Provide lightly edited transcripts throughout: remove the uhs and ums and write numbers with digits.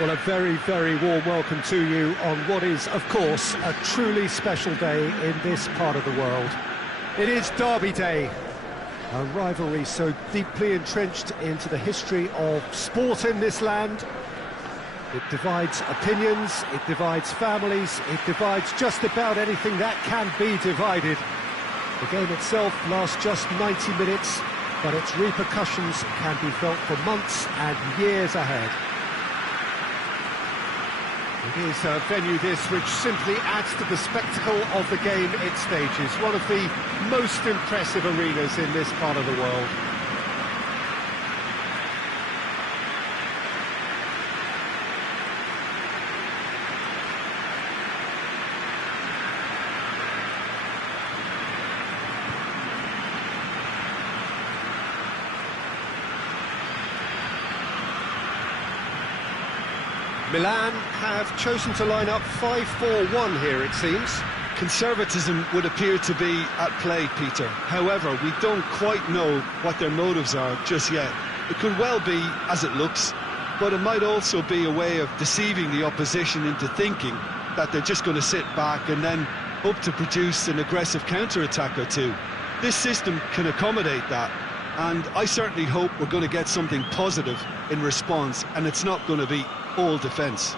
Well, a very, very warm welcome to you on what is, of course, a truly special day in this part of the world. It is Derby Day, a rivalry so deeply entrenched into the history of sport in this land. It divides opinions, it divides families, it divides just about anything that can be divided. The game itself lasts just 90 minutes, but its repercussions can be felt for months and years ahead. It is a venue this which simply adds to the spectacle of the game it stages, one of the most impressive arenas in this part of the world. Milan have chosen to line up 5-4-1 here, it seems. Conservatism would appear to be at play, Peter. However, we don't quite know what their motives are just yet. It could well be as it looks, but it might also be a way of deceiving the opposition into thinking that they're just going to sit back and then hope to produce an aggressive counter-attack or two. This system can accommodate that, and I certainly hope we're going to get something positive in response, and it's not going to be all defence.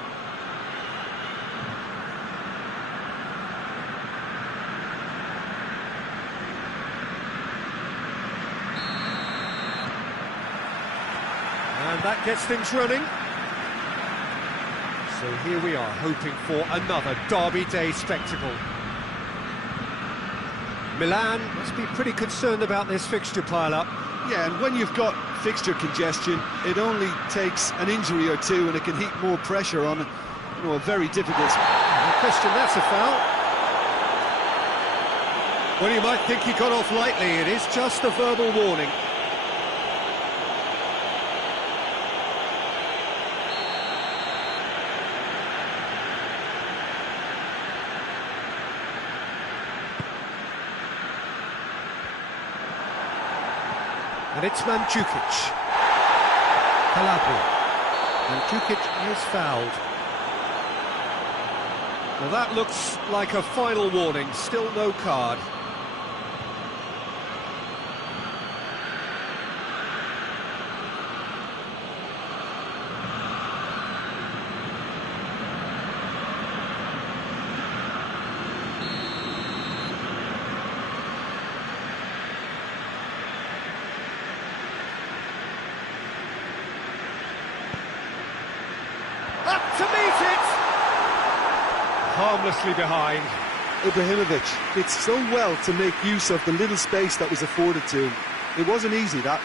And that gets things running. So here we are, hoping for another Derby Day spectacle. Milan must be pretty concerned about this fixture pile-up. Yeah, and when you've got fixture congestion, it only takes an injury or two and it can heap more pressure on, a very difficult... No question, that's a foul. Well, you might think he got off lightly. It is just a verbal warning. And it's Mandzukic. Calabria. Mandzukic is fouled. Well, that looks like a final warning. Still no card. Up to meet it! Harmlessly behind. Ibrahimovic did so well to make use of the little space that was afforded to him. It wasn't easy, that.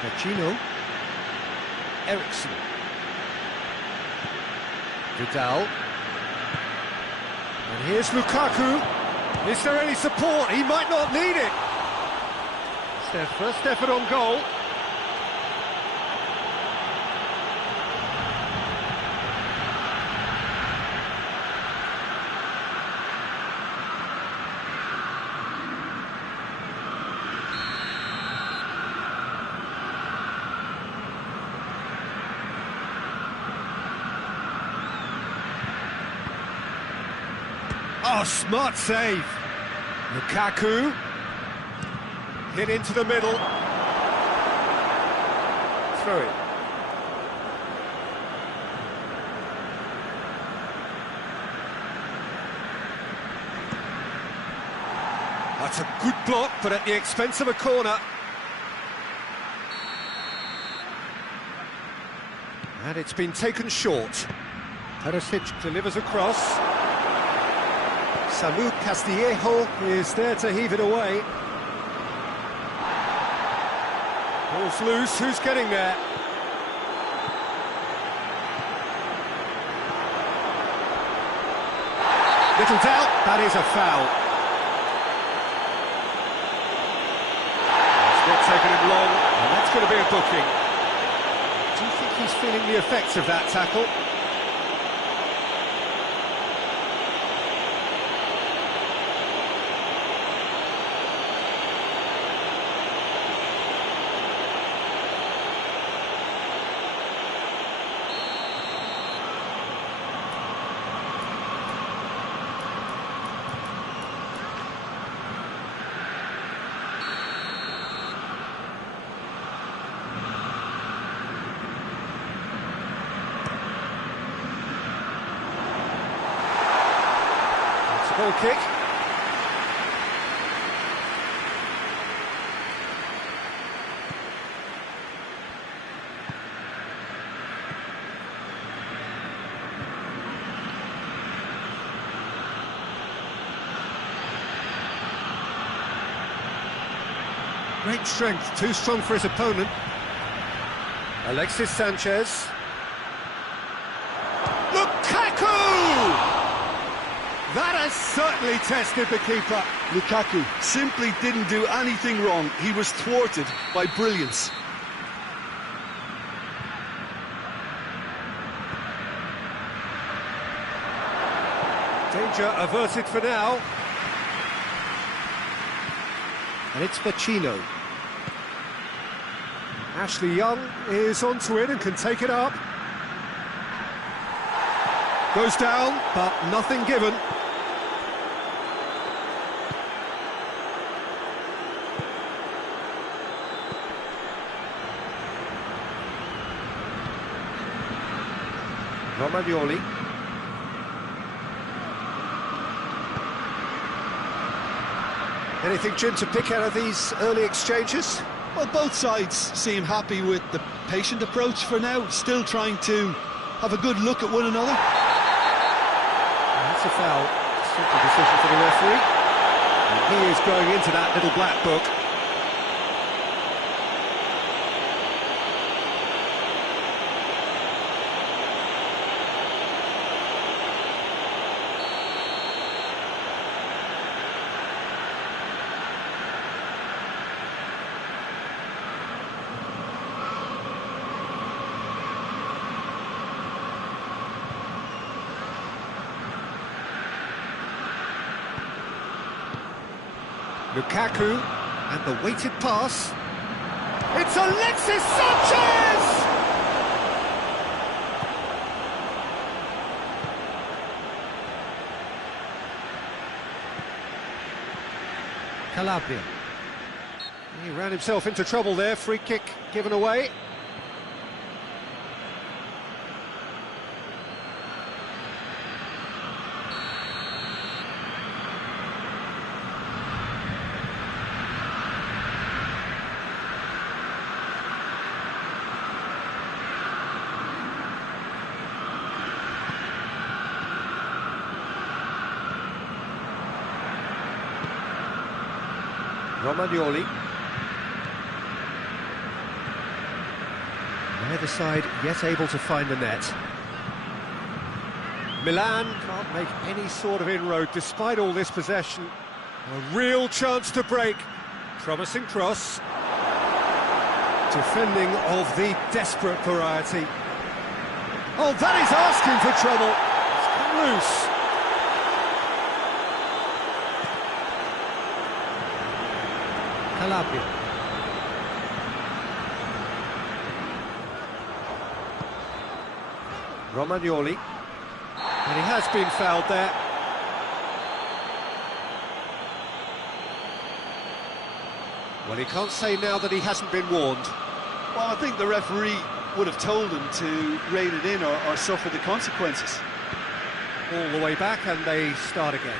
Pacino. Eriksson. Vidal. And here's Lukaku. Is there any support? He might not need it. It's their first effort on goal. Oh, smart save. Lukaku. Hit into the middle. Through it. That's a good block, but at the expense of a corner. And it's been taken short. Perisic delivers across. Samu Castillejo is there to heave it away. Ball's loose, who's getting there? Little doubt, that is a foul. It's not taken him long, and that's going to be a booking. Do you think he's feeling the effects of that tackle? Ball kick. Great strength, too strong for his opponent. Alexis Sanchez. Lukaku! That has certainly tested the keeper. Lukaku simply didn't do anything wrong. He was thwarted by brilliance. Danger averted for now. And it's Vecino. Ashley Young is onto it and can take it up. Goes down, but nothing given. Romagnoli. Anything, Jim, to pick out of these early exchanges? Well, both sides seem happy with the patient approach for now, still trying to have a good look at one another. That's a foul. Simple decision for the referee. And he is going into that little black book. Lukaku, and the weighted pass. It's Alexis Sanchez! Calabria. He ran himself into trouble there, free kick given away. Romagnoli. Neither side yet able to find the net. Milan can't make any sort of inroad despite all this possession. A real chance to break. Promising cross. Defending of the desperate variety. Oh, that is asking for trouble. It's come loose. Calabria. Romagnoli. And he has been fouled there. Well, he can't say now that he hasn't been warned. Well, I think the referee would have told him to rein it in or suffer the consequences. All the way back, and they start again.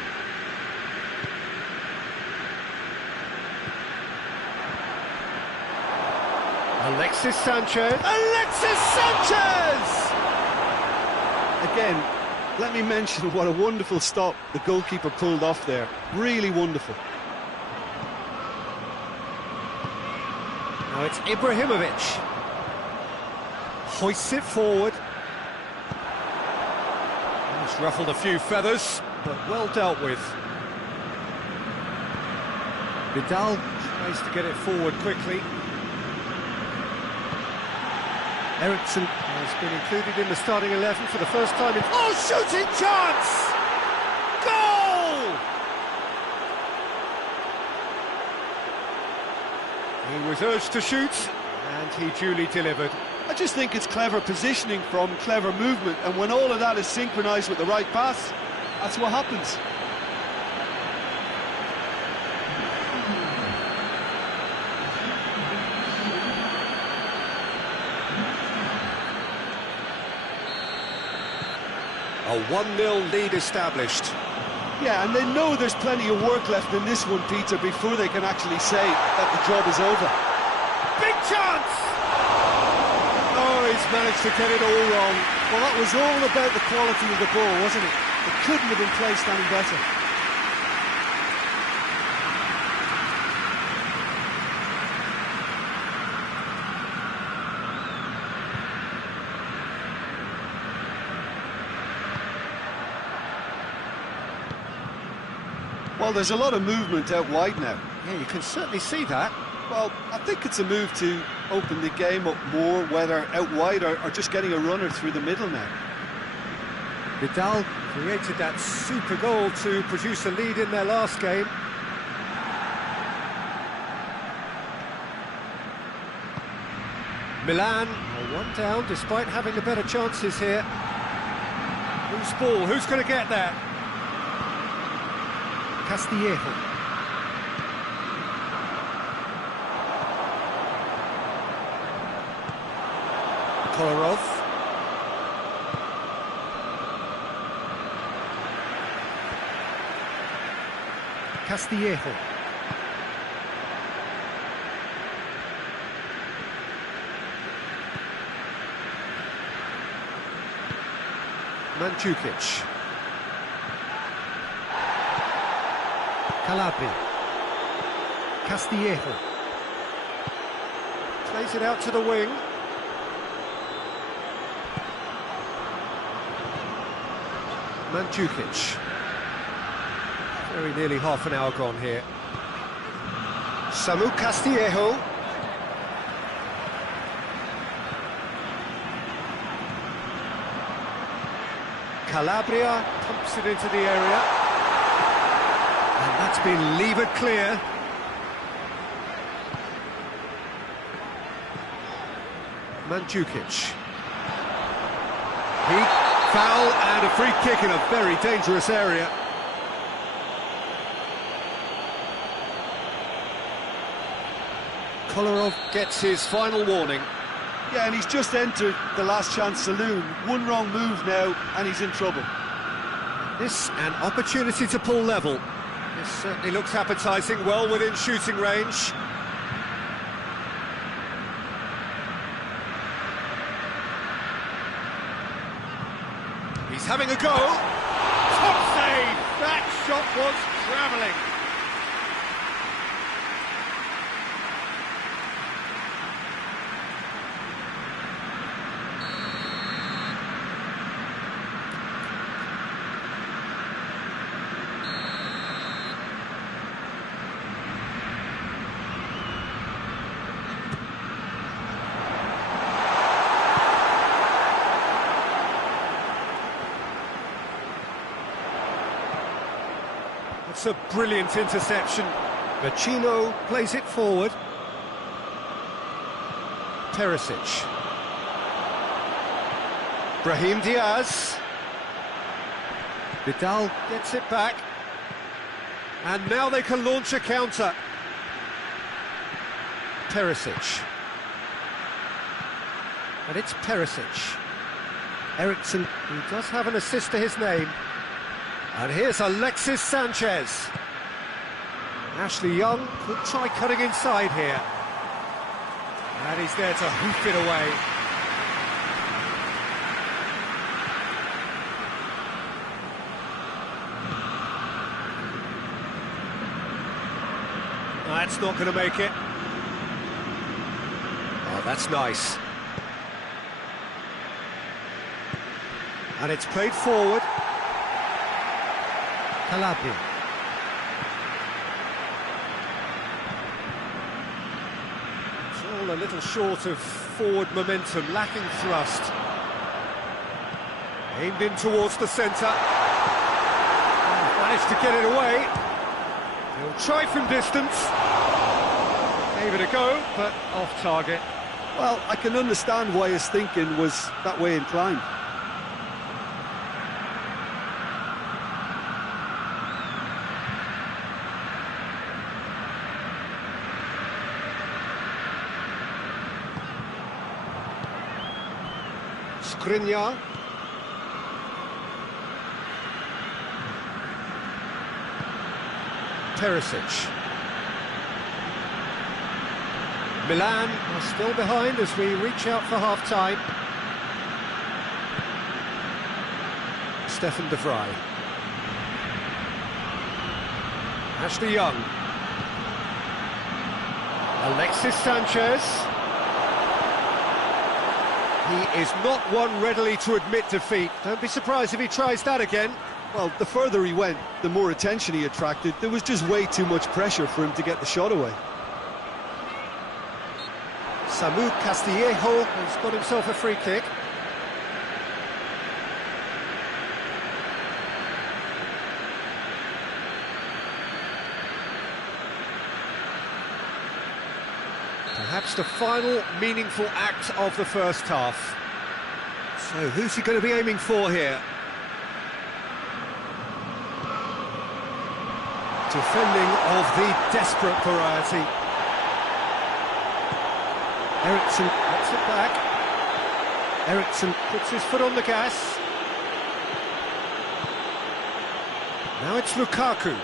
Alexis Sanchez. Alexis Sanchez! Again, let me mention what a wonderful stop the goalkeeper pulled off there. Really wonderful. Now it's Ibrahimovic. Hoists it forward. It's ruffled a few feathers, but well dealt with. Vidal tries to get it forward quickly. Ericsson has been included in the starting 11 for the first time in... Oh, shooting chance! Goal! He was urged to shoot, and he duly delivered. I just think it's clever positioning from clever movement, and when all of that is synchronised with the right pass, that's what happens. A 1-0 lead established. Yeah, and they know there's plenty of work left in this one, Peter, before they can actually say that the job is over. Big chance! Oh, he's managed to get it all wrong. Well, that was all about the quality of the ball, wasn't it? It couldn't have been placed any better. Well, there's a lot of movement out wide now. Yeah, you can certainly see that. Well, I think it's a move to open the game up more, whether out wide or just getting a runner through the middle now. Vidal created that super goal to produce a lead in their last game. Milan are one down despite having the better chances here. Who's ball? Who's going to get that? Castillejo. Kolarov. Castillejo. Mandzukic. Calabria. Castillejo. Plays it out to the wing. Mandzukic. Very nearly half an hour gone here. Samu Castillejo. Calabria pumps it into the area. And that's been levered clear. Mandzukic. Foul and a free kick in a very dangerous area. Kolarov gets his final warning. Yeah, and he's just entered the last chance saloon. One wrong move now, and he's in trouble. This an opportunity to pull level. This certainly looks appetising, well within shooting range. He's having a go. Top save! That shot was travelling. It's a brilliant interception. Vecino plays it forward. Perisic. Brahim Diaz. Vidal gets it back. And now they can launch a counter. Perisic. And it's Perisic. Ericsson, who does have an assist to his name. And here's Alexis Sanchez. Ashley Young could try cutting inside here. And he's there to hoof it away. That's not going to make it. Oh, that's nice. And it's played forward. Calabria. It's All a little short of forward momentum, lacking thrust. Aimed in towards the centre. Managed to get it away. He'll try from distance. Gave it a go, but off target. Well, I can understand why his thinking was that way inclined. Skriniar. Perisic. Milan are still behind as we reach out for half-time. Stefan de Vrij. Ashley Young. Alexis Sanchez. He is not one readily to admit defeat. Don't be surprised if he tries that again. Well, the further he went, the more attention he attracted. There was just way too much pressure for him to get the shot away. Samu Castillejo has got himself a free kick. Perhaps the final meaningful act of the first half. So who's he going to be aiming for here? Defending of the desperate variety. Eriksson gets it back. Eriksson puts his foot on the gas. Now it's Lukaku.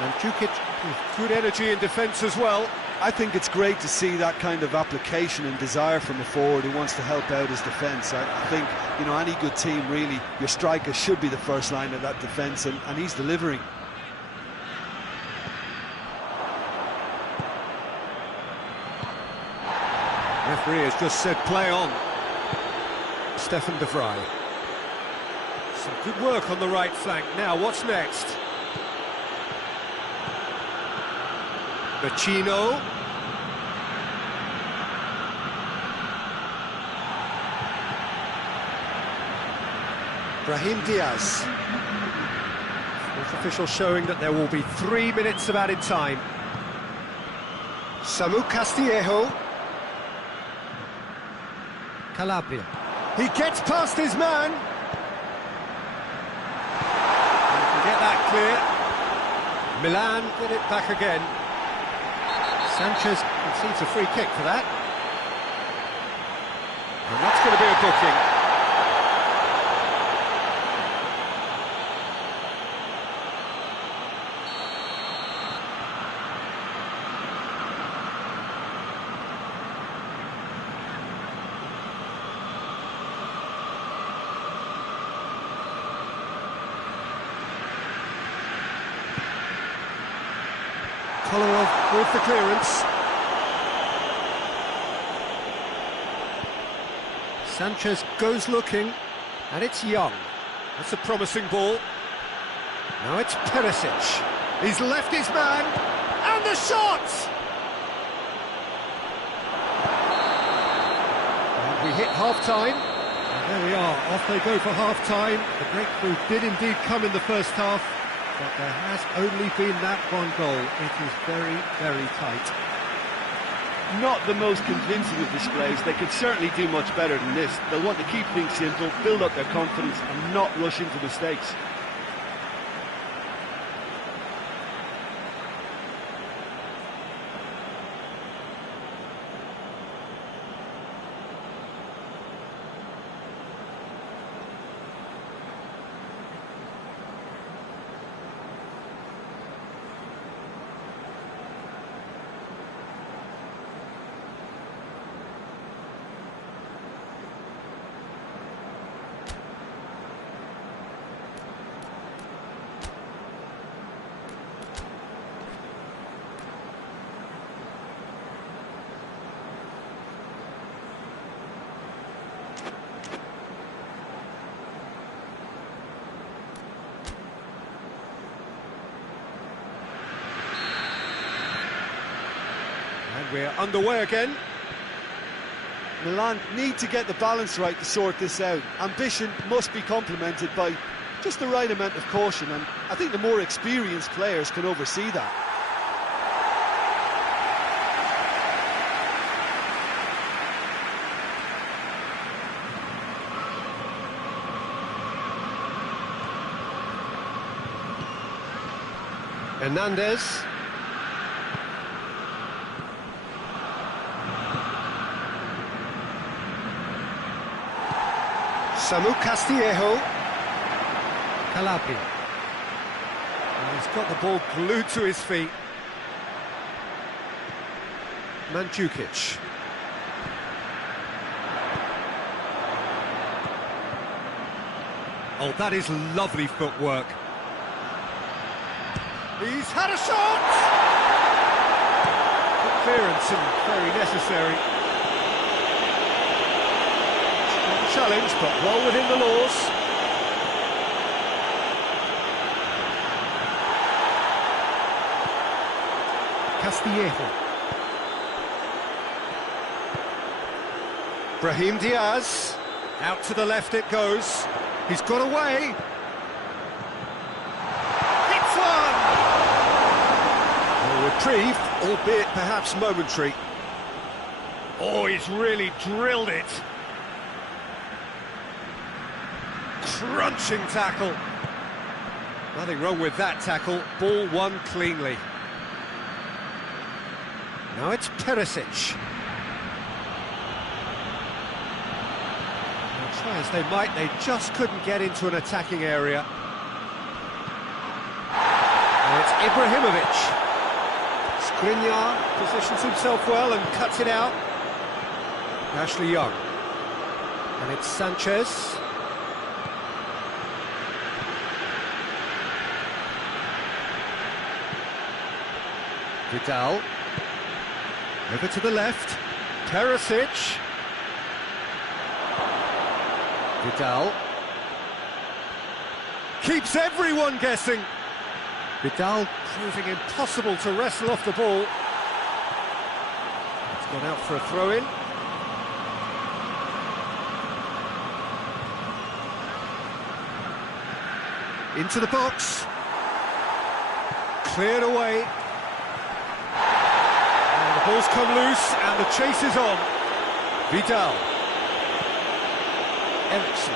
And Djukic with good energy in defence as well. I think it's great to see that kind of application and desire from a forward who wants to help out his defence. I think, you know, any good team, really, your striker should be the first line of that defence, and he's delivering. Referee has just said play on. Stefan de Vrij. Some good work on the right flank. Now, what's next? Vecino. Brahim Diaz. Fourth official showing that there will be 3 minutes of added time. Samu Castillejo. Calabria. He gets past his man. He can get that clear. Milan get it back again. Sanchez concedes a free kick for that. And that's going to be a booking. Kolarov with the clearance. Sanchez goes looking, and it's Young. That's a promising ball. Now it's Perisic. He's left his man, and the shot! And we hit half-time. And there we are, off they go for half-time. The breakthrough did indeed come in the first half, but there has only been that one goal. It is very, very tight. Not the most convincing of displays. They could certainly do much better than this. They'll want to keep things simple, build up their confidence and not rush into mistakes. we're underway again. Milan need to get the balance right to sort this out. Ambition must be complemented by just the right amount of caution, and I think the more experienced players can oversee that. Hernandez. Samu Castillejo. Calapi. And he's got the ball glued to his feet. Mandzukic. Oh, that is lovely footwork. He's had a shot! Good clearance and very necessary. Challenge, but well within the laws. Castillejo. Brahim Diaz. Out to the left it goes. He's got away. Hits one! A reprieve, albeit perhaps momentary. Oh, he's really drilled it. Crunching tackle. Nothing wrong with that tackle. Ball won cleanly. Now it's Perisic. They'll try as they might, they just couldn't get into an attacking area. Now it's Ibrahimovic. Skriniar positions himself well and cuts it out. Ashley Young. And it's Sanchez. Vidal. Over to the left. Perisic. Vidal. Keeps everyone guessing. Vidal proving impossible to wrestle off the ball. It's gone out for a throw-in. Into the box. Cleared away. And the ball's come loose and the chase is on. Vidal. Ericsson.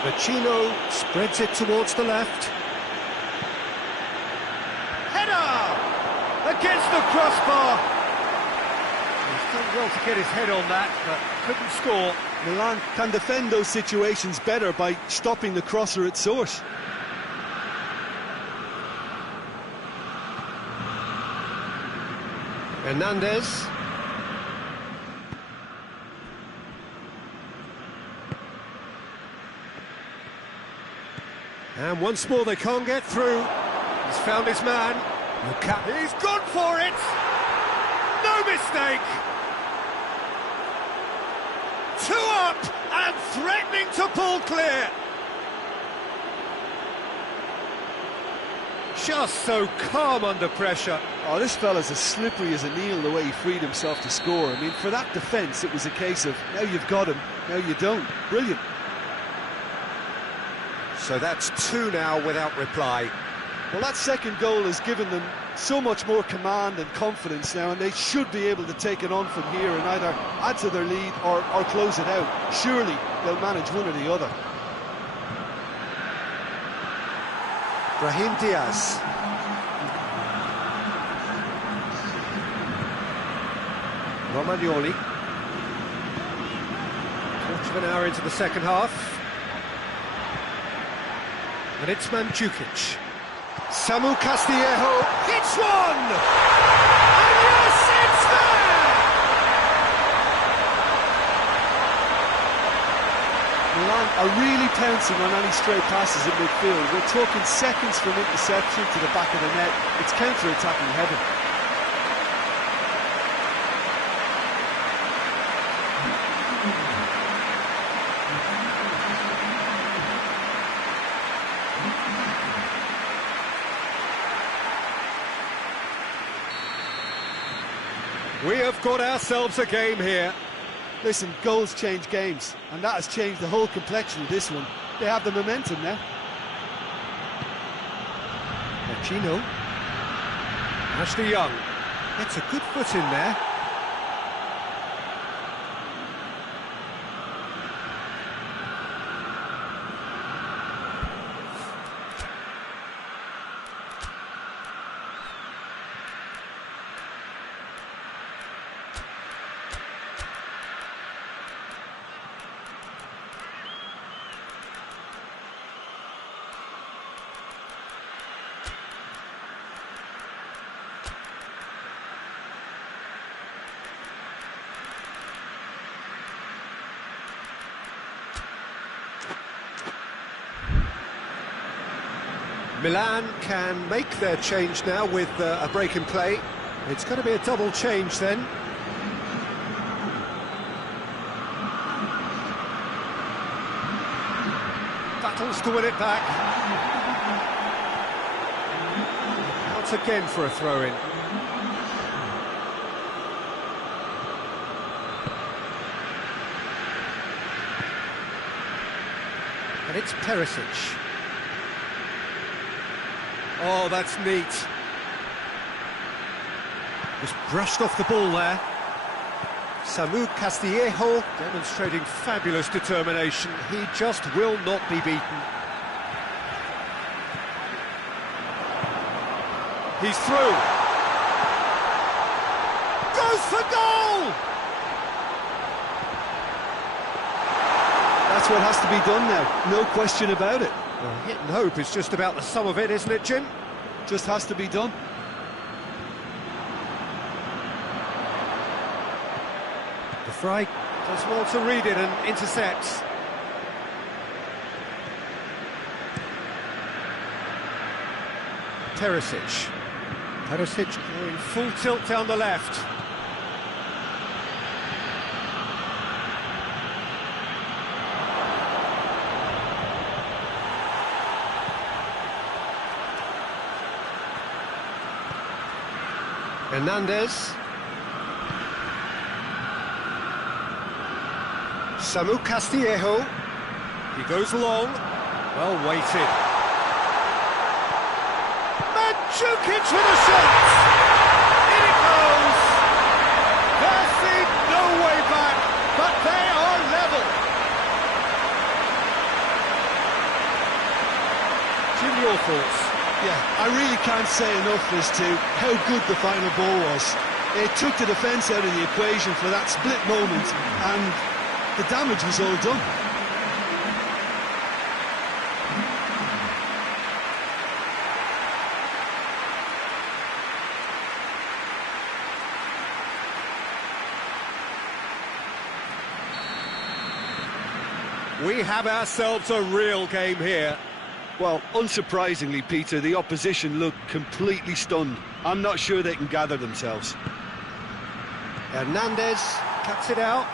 Vecino spreads it towards the left. Header! Against the crossbar! He's done well to get his head on that, but couldn't score. Milan can defend those situations better by stopping the crosser at source. Hernandez. And once more they can't get through. He's found his man. He's gone for it! No mistake! 2 up and threatening to pull clear. Just so calm under pressure. Oh, this fella's as slippery as a needle the way he freed himself to score. I mean, for that defence, it was a case of, now you've got him, now you don't. Brilliant. So that's 2 now without reply. Well, that second goal has given them so much more command and confidence now, and they should be able to take it on from here and either add to their lead or close it out. Surely they'll manage one or the other. Brahim Diaz. Romagnoli. Quarter of an hour into the second half. And it's Mandzukic. Samu Castillejo hits one! And yes, it's there! Milan are really pouncing on any stray passes in midfield. We're talking seconds from interception to the back of the net. It's counter-attacking heaven. We have got ourselves a game here. Listen, goals change games, and that has changed the whole complexion of this one. They have the momentum now. Chino. Ashley Young gets a good foot in there. Milan can make their change now with a break in play. It's going to be a double change then. Battles to win it back. Out again for a throw-in. And it's Perisic. Oh, that's neat. Just brushed off the ball there. Samu Castillejo demonstrating fabulous determination. He just will not be beaten. He's through. Goes for goal! That's what has to be done now, no question about it. Well, hit and hope is just about the sum of it, isn't it, Jim? Just has to be done. De Vrij does well to read it and intercepts. Perisic. Perisic going full tilt down the left. Hernandez. Samu Castillejo. He goes long. Well weighted. Mandzukic with a shot! In it goes! There seemed no way back, but they are level. Jim, your thoughts? Yeah, I really can't say enough as to how good the final ball was. It took the defence out of the equation for that split moment, and the damage was all done. We have ourselves a real game here. Well, unsurprisingly, Peter, the opposition look completely stunned. I'm not sure they can gather themselves. Hernandez cuts it out.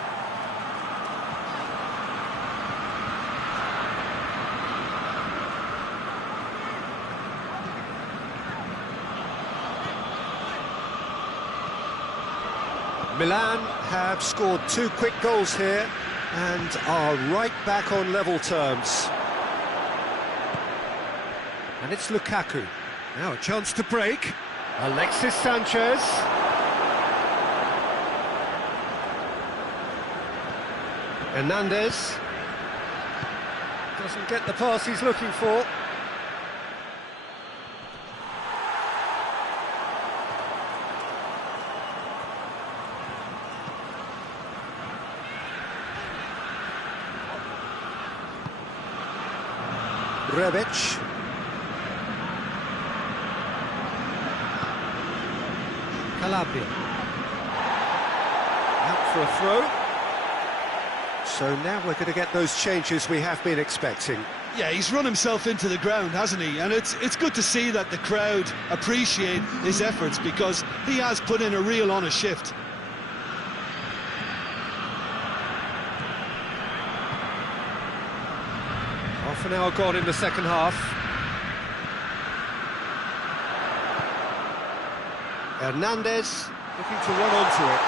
Milan have scored 2 quick goals here and are right back on level terms. And it's Lukaku. Now a chance to break. Alexis Sanchez. Hernandez. Doesn't get the pass he's looking for. Rebic. Calabria. Out for a throw. So now we're going to get those changes we have been expecting. Yeah, he's run himself into the ground, hasn't he? And it's good to see that the crowd appreciate his efforts, because he has put in a real honest shift. Half an hour gone in the second half. Hernandez Looking to run onto it.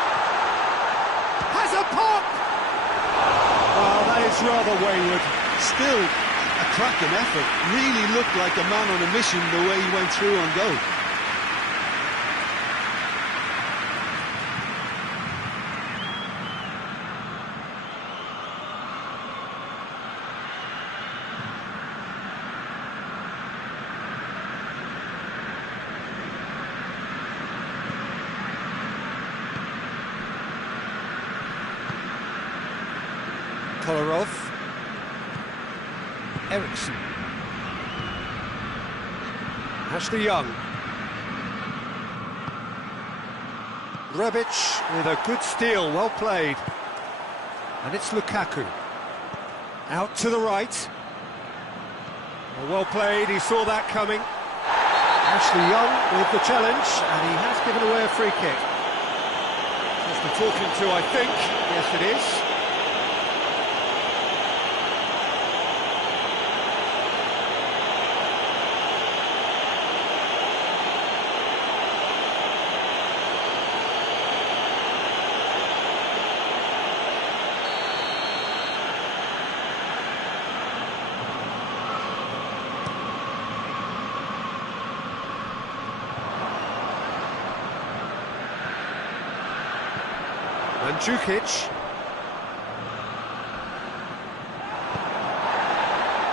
Has a pop! Well, that is rather wayward. Still a cracking effort. Really looked like a man on a mission the way he went through on goal. Kolarov. Eriksson. Ashley Young. Rebic with a good steal, well played. And it's Lukaku. Out to the right. Well played, he saw that coming. Ashley Young with the challenge, and he has given away a free kick. Just the talking to, I think. Yes, it is. Mandzukic.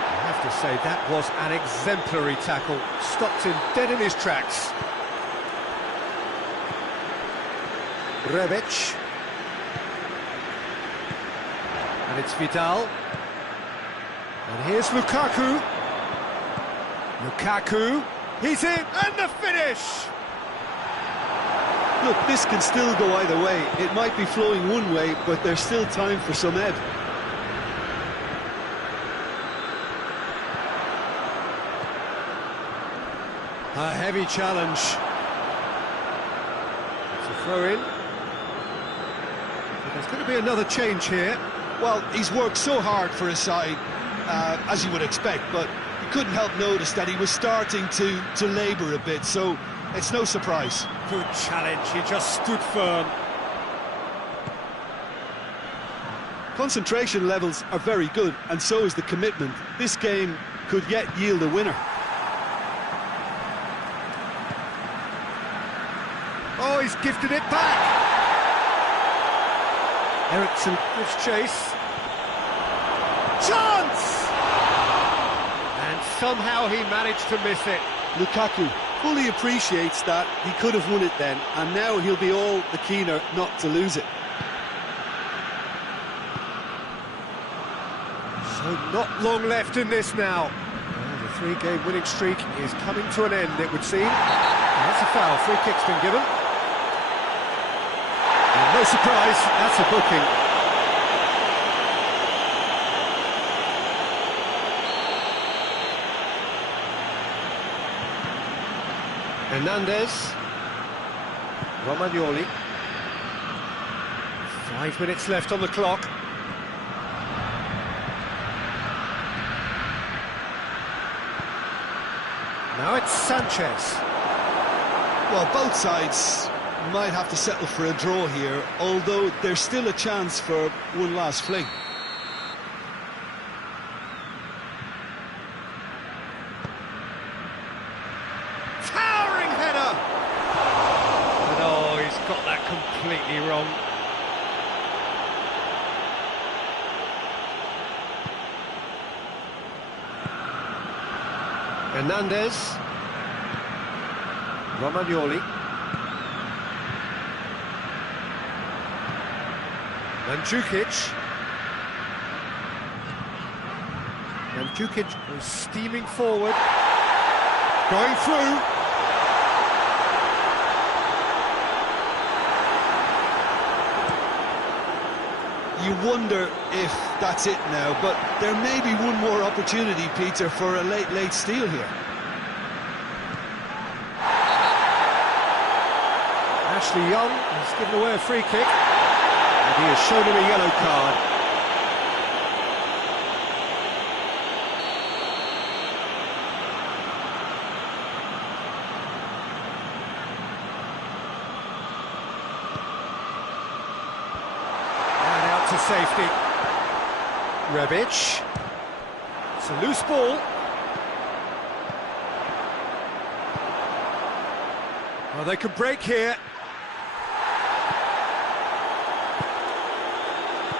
I have to say, that was an exemplary tackle. Stopped him dead in his tracks. Rebic. And it's Vidal. And here's Lukaku. Lukaku. He's in, and the finish! Look, this can still go either way. It might be flowing one way, but there's still time for some ebb. A heavy challenge. It's a throw-in. So there's going to be another change here. Well, he's worked so hard for his side, as you would expect, but you couldn't help notice that he was starting to labour a bit, so it's no surprise. Good challenge, he just stood firm. Concentration levels are very good, and so is the commitment. This game could yet yield a winner. Oh, he's gifted it back! Eriksson gives chase. Chance! And somehow he managed to miss it. Lukaku fully appreciates that he could have won it then, and now he'll be all the keener not to lose it. So not long left in this now. Well, the three-game winning streak is coming to an end, it would seem. That's a foul, free kick's been given. And no surprise, that's a booking. Hernandez. Romagnoli. 5 minutes left on the clock. Now it's Sanchez. Well, both sides might have to settle for a draw here, although there's still a chance for one last fling. Towering header! And oh, he's got that completely wrong. Hernandez. Romagnoli. Mandzukic. Mandzukic is steaming forward. Going through. You wonder if that's it now, but there may be one more opportunity, Peter, for a late steal here. Ashley Young has given away a free kick, and he has shown him a yellow card. safety. Rebic. It's a loose ball. Well, they can break here.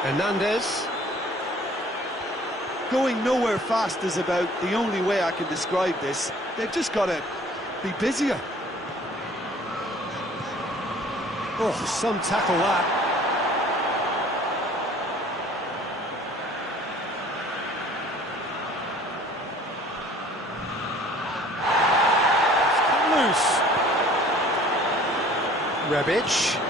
Hernandez. Going nowhere fast is about the only way I can describe this. They've just got to be busier. Oh, some tackle that. It's come loose. Rebic.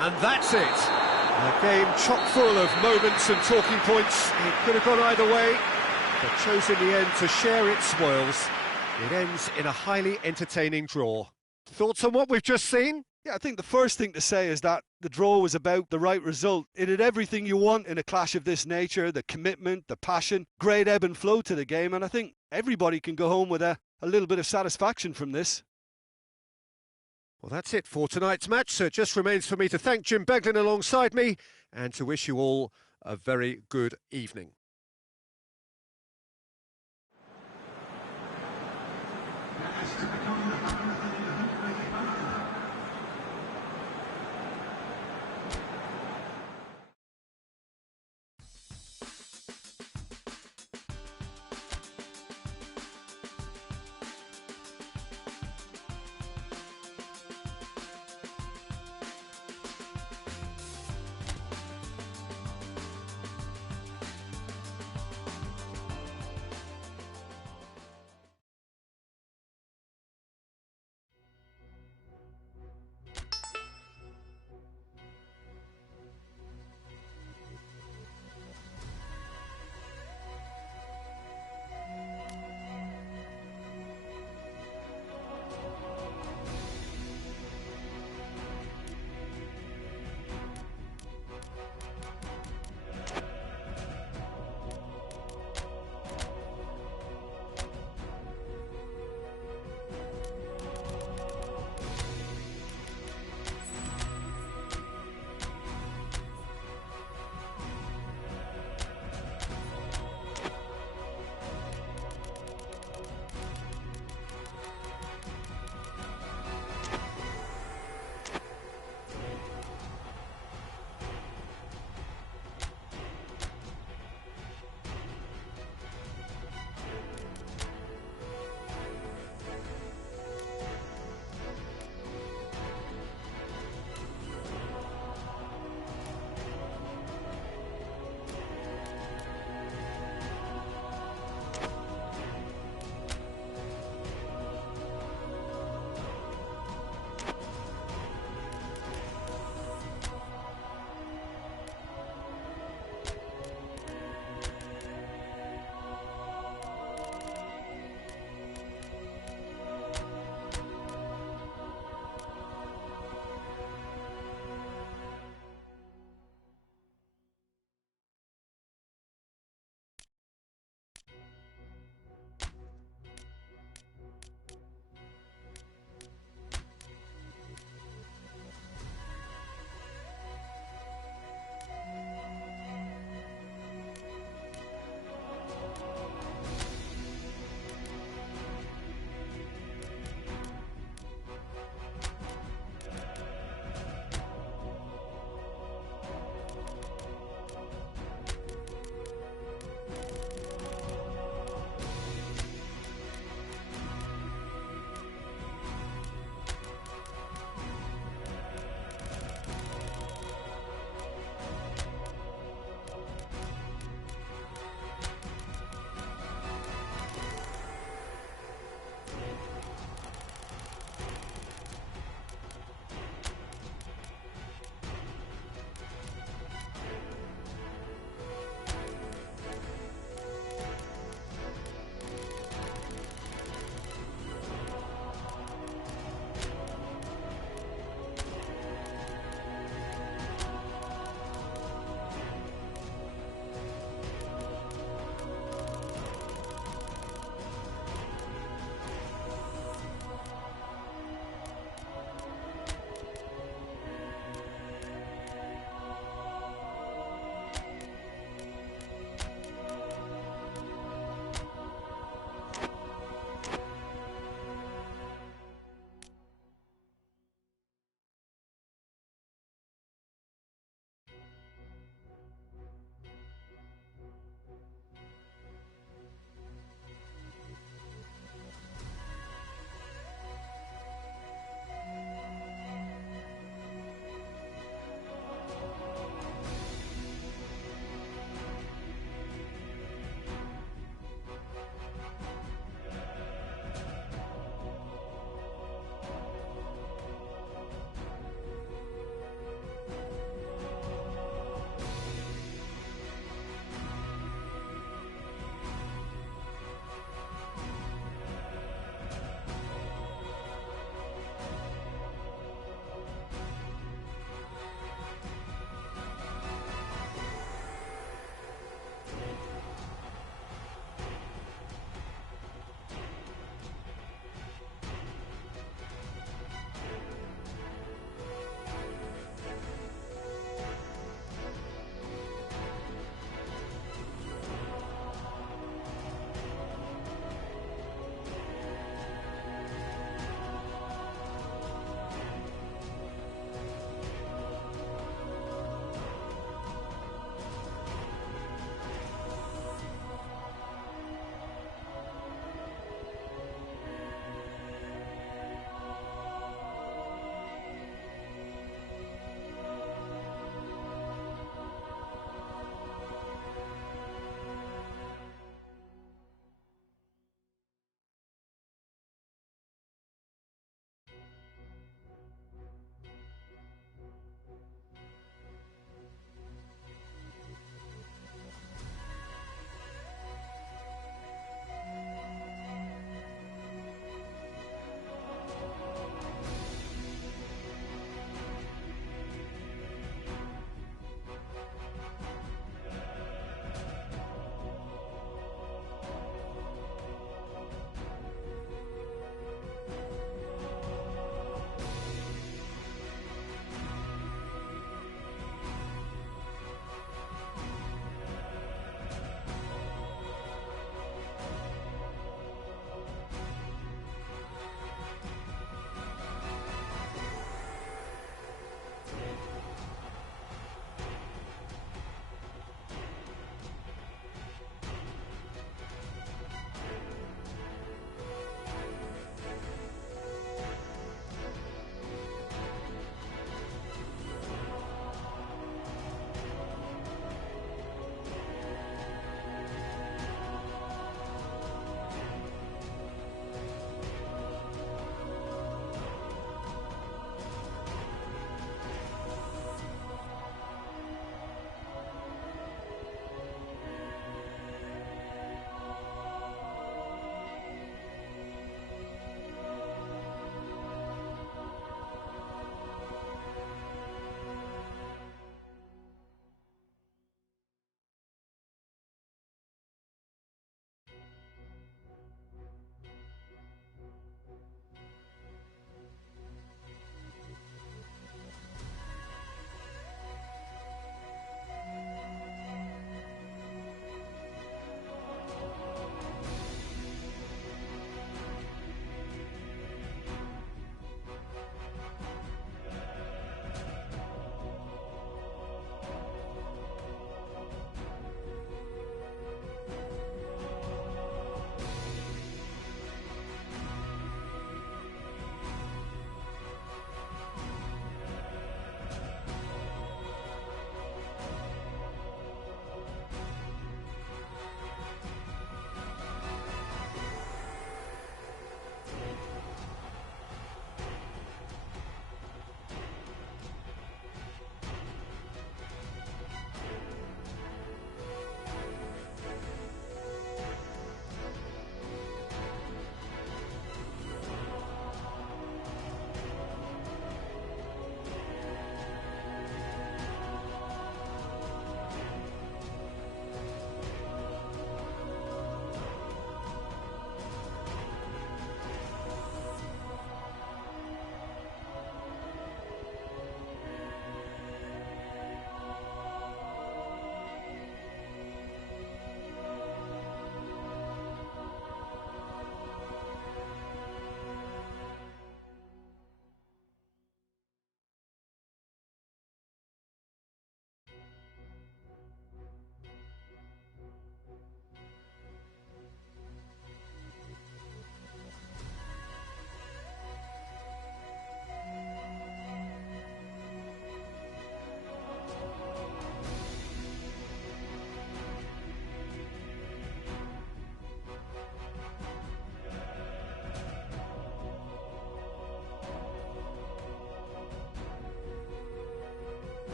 And that's it. A game chock full of moments and talking points. It could have gone either way, but chose in the end to share its spoils. It ends in a highly entertaining draw. Thoughts on what we've just seen? Yeah, I think the first thing to say is that the draw was about the right result. It had everything you want in a clash of this nature, the commitment, the passion, great ebb and flow to the game, and I think everybody can go home with a little bit of satisfaction from this. Well, that's it for tonight's match, so it just remains for me to thank Jim Beglin alongside me and to wish you all a very good evening.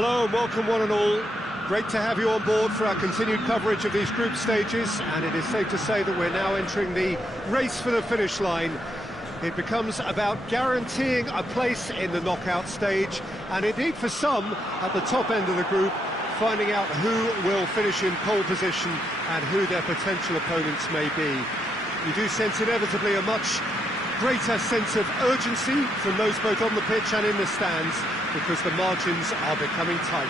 Hello and welcome one and all. Great to have you on board for our continued coverage of these group stages, and it is safe to say that we're now entering the race for the finish line. It becomes about guaranteeing a place in the knockout stage, and indeed for some at the top end of the group, finding out who will finish in pole position and who their potential opponents may be. You do sense inevitably a much greater sense of urgency from those both on the pitch and in the stands, because the margins are becoming tight.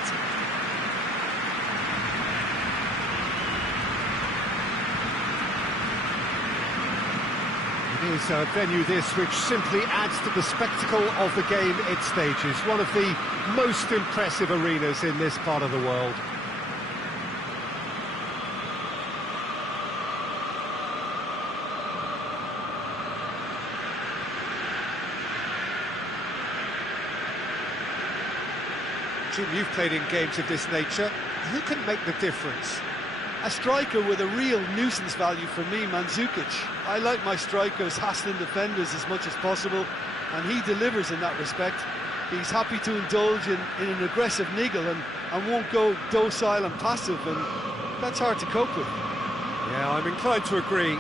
It is a venue this which simply adds to the spectacle of the game it stages, one of the most impressive arenas in this part of the world. Jim, you've played in games of this nature. Who can make the difference? A striker with a real nuisance value for me, Mandzukic. I like my strikers hassling defenders as much as possible, and he delivers in that respect. He's happy to indulge in an aggressive niggle and won't go docile and passive, and that's hard to cope with. Yeah, I'm inclined to agree.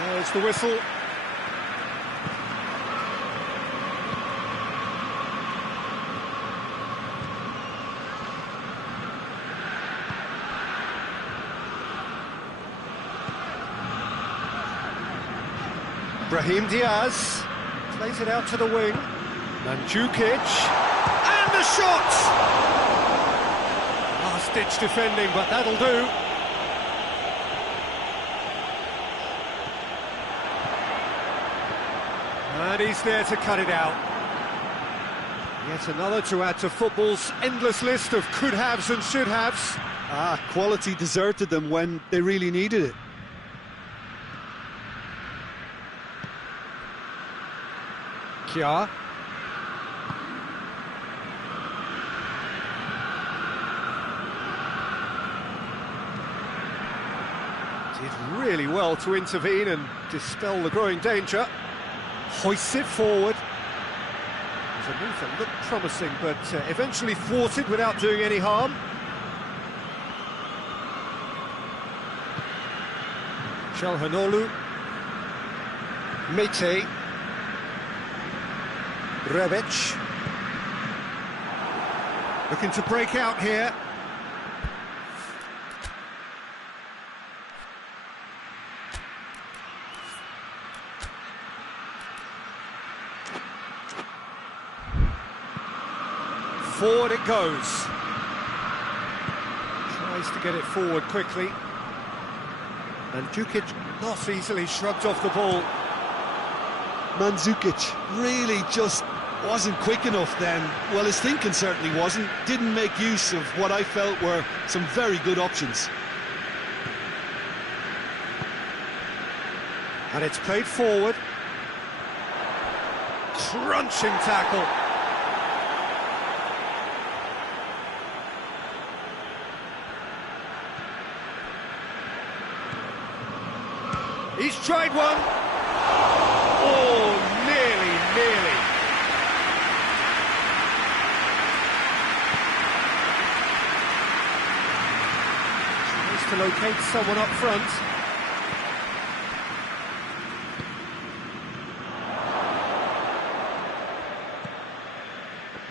There's the whistle. Brahim Diaz plays it out to the wing. Mandzukic, and the shot! Last-ditch defending, but that'll do. And he's there to cut it out. Yet another to add to football's endless list of could-haves and should-haves. Quality deserted them when they really needed it. Kjaer. Did really well to intervene and dispel the growing danger. Hoists it forward. It was a move that looked promising, but eventually thwarted without doing any harm. Çalhanoğlu. Mete. Rebic. Looking to break out here. Forward it goes. Tries to get it forward quickly. And Djukic not easily shrugged off the ball. Mandzukic really just wasn't quick enough then. Well, his thinking certainly wasn't. Didn't make use of what I felt were some very good options. And it's played forward. Crunching tackle. He's tried one. Oh, nearly. Tries to locate someone up front.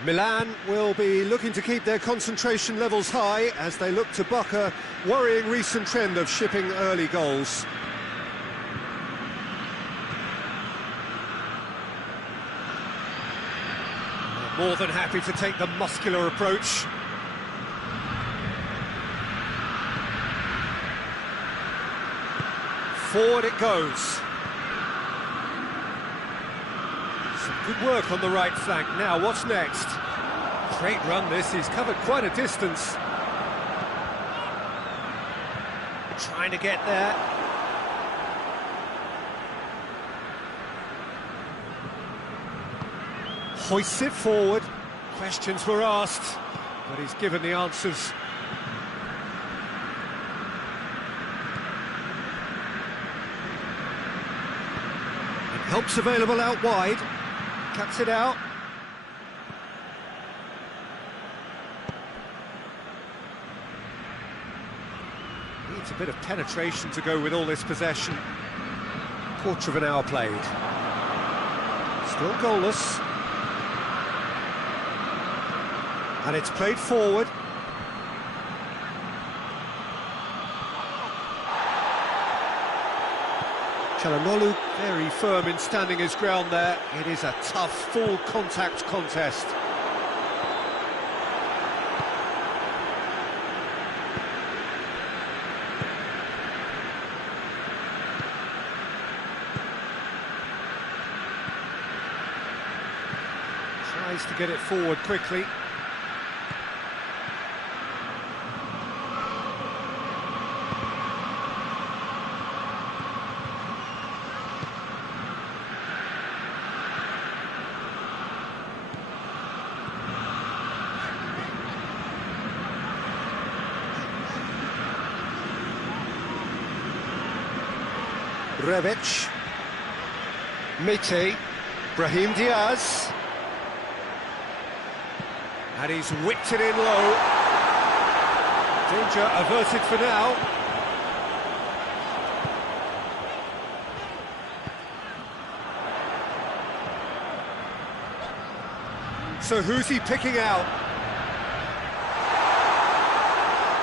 Milan will be looking to keep their concentration levels high as they look to buck a worrying recent trend of shipping early goals. They're more than happy to take the muscular approach. Forward it goes. Good work on the right flank. Now, what's next? Great run this, he's covered quite a distance. Trying to get there. Hoists it forward. Questions were asked, but he's given the answers. And help's available out wide. Cuts it out. Needs a bit of penetration to go with all this possession. Quarter of an hour played. Still goalless. And it's played forward. Çalhanoğlu very firm in standing his ground there. It is a tough, full-contact contest. Tries to get it forward quickly. Rebic, Mete, Brahim Diaz, and he's whipped it in low. Danger averted for now. So who's he picking out?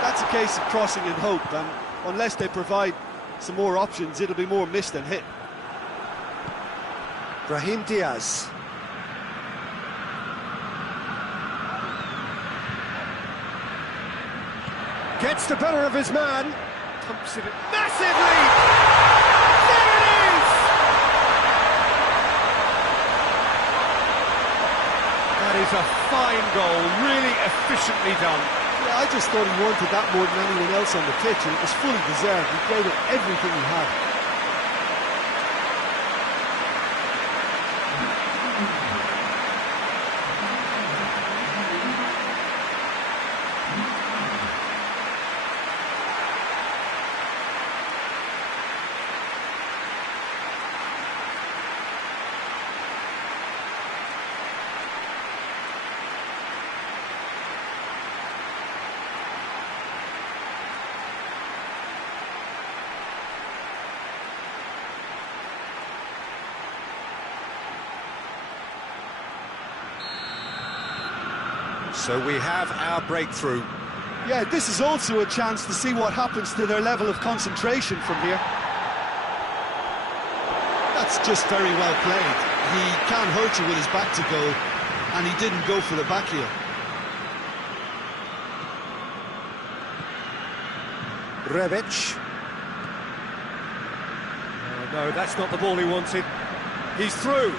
That's a case of crossing in hope, and unless they provide some more options, it'll be more miss than hit. Brahim Diaz. Gets the better of his man. Pumps it in. Massive lead! There it is! That is a fine goal, really efficiently done. Yeah, I just thought he wanted that more than anyone else on the pitch, and it was fully deserved. He gave it everything he had. So we have our breakthrough. Yeah, this is also a chance to see what happens to their level of concentration from here. That's just very well played. He can hurt you with his back to goal, and he didn't go for the back heel. Rebic. Oh, no, that's not the ball he wanted. He's through.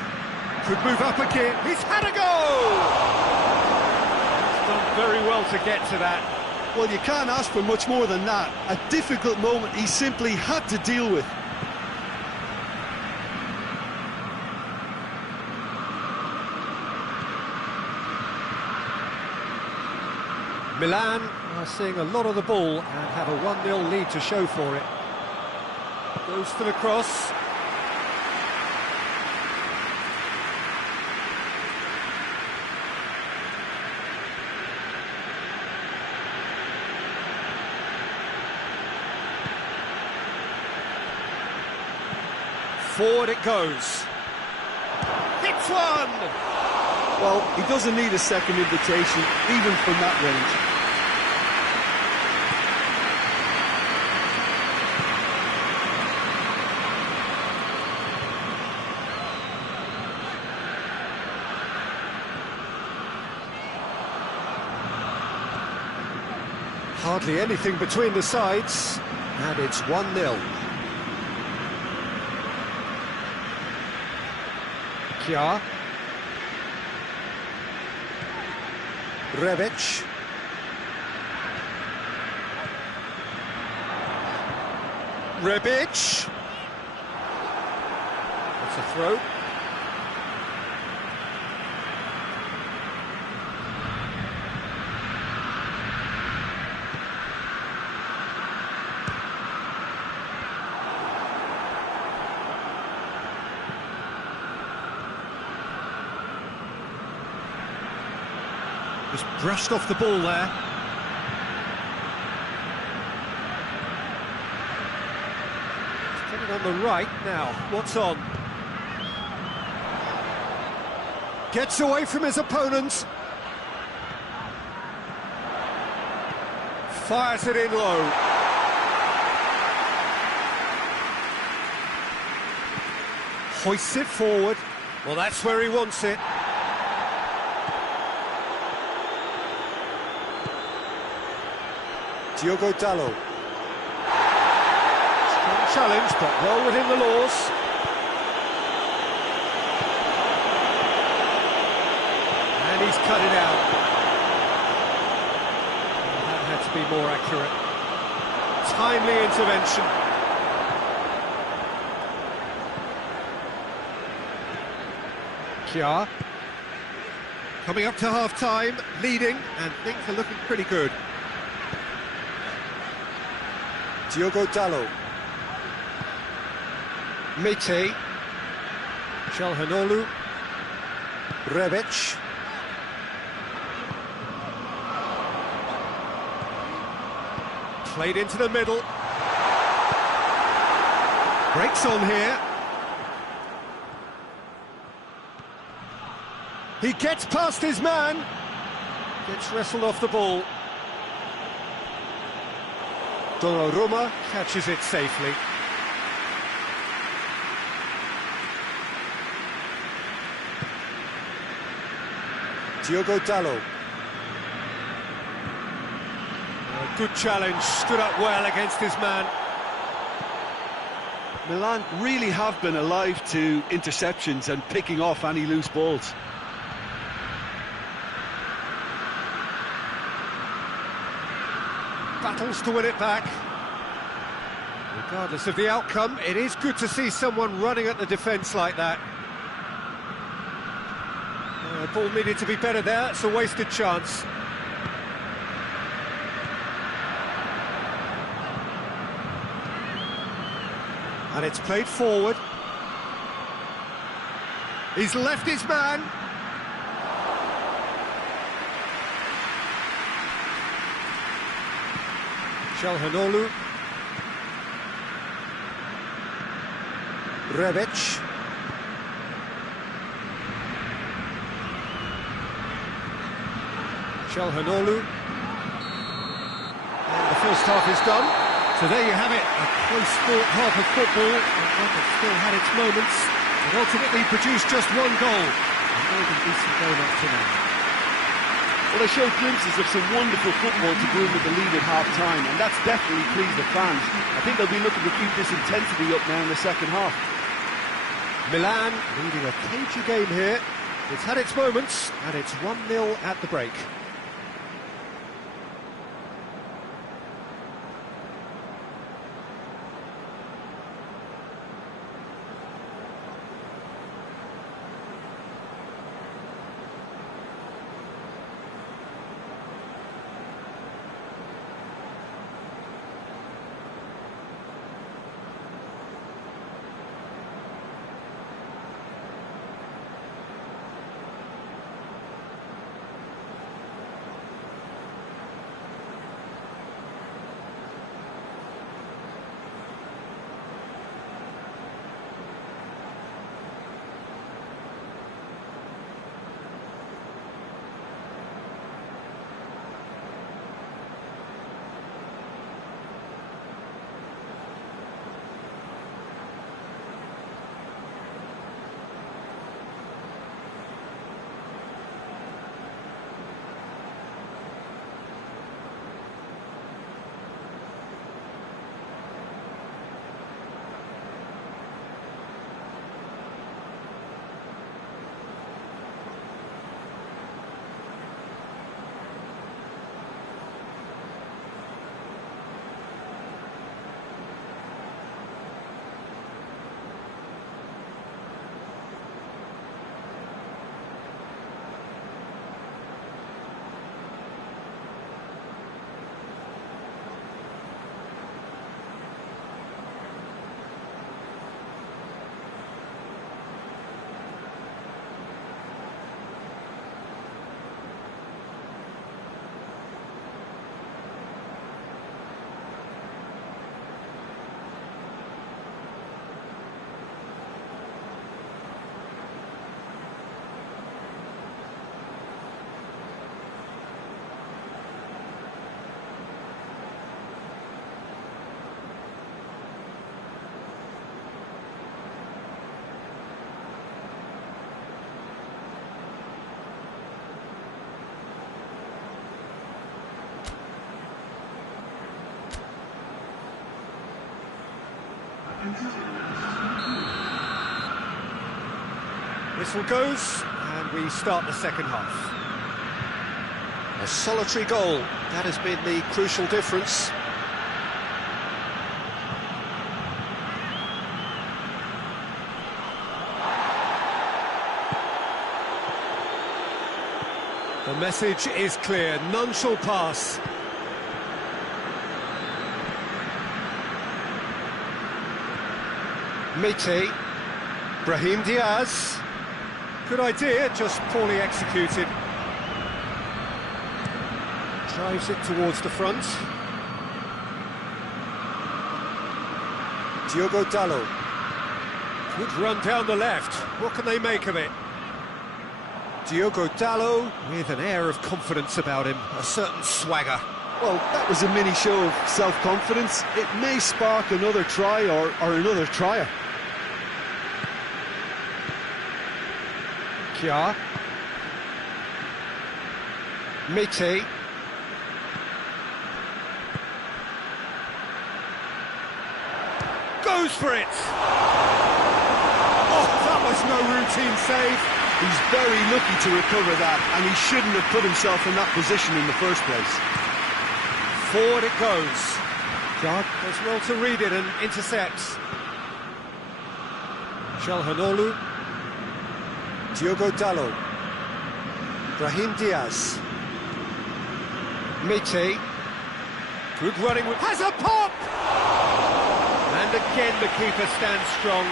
Could move up again. He's had a goal! He's done very well to get to that. Well, you can't ask for much more than that. A difficult moment he simply had to deal with. Milan are seeing a lot of the ball and have a 1-0 lead to show for it. Goes for the cross. Forward it goes. Hits one! Well, he doesn't need a second invitation, even from that range. Hardly anything between the sides, and it's 1-0. Kjaer. Rebic. Rebic. That's a throw. Just brushed off the ball there. He's coming on the right now. What's on? Gets away from his opponent. Fires it in low. Hoists it forward. Well, that's where he wants it. Diogo Dalot. Strong challenge, but well within the laws. And he's cut it out. That had to be more accurate. Timely intervention. Kjaer. Coming up to half-time, leading, and things are looking pretty good. Diogo Dalot. Mete. Çalhanoğlu. Rebic. Played into the middle. Breaks on here. He gets past his man. Gets wrestled off the ball. Donnarumma catches it safely. Diogo Dalot. A good challenge, stood up well against his man. Milan really have been alive to interceptions and picking off any loose balls. Battles to win it back. Regardless of the outcome, it is good to see someone running at the defence like that. The ball needed to be better there, it's a wasted chance. And it's played forward. He's left his man. Çalhanoğlu. Rebic. Çalhanoğlu. And the first half is done. So there you have it, a close-fought half of football, and one that still had its moments, and ultimately produced just one goal. A more than decent game up to now. Well, they showed glimpses of some wonderful football to go in with the lead at half-time, and that's definitely pleased the fans. I think they'll be looking to keep this intensity up now in the second half. Milan leading a cagey game here. It's had its moments, and it's 1-0 at the break. Whistle goes, and we start the second half. A solitary goal, that has been the crucial difference. The message is clear, none shall pass. Mete, Brahim Diaz. Good idea, just poorly executed. Drives it towards the front. Diogo Dalot. Good run down the left. What can they make of it? Diogo Dalot with an air of confidence about him, a certain swagger. Well, that was a mini show of self-confidence. It may spark another try or another trier. Kja. Mete. Goes for it! Oh, that was no routine save. He's very lucky to recover that, and he shouldn't have put himself in that position in the first place. Forward it goes. Kja does well to read it and intercepts. Calhanoglu. Diogo Dalot. Brahim Diaz. Mete. Good running with... Has a pop! And again the keeper stands strong.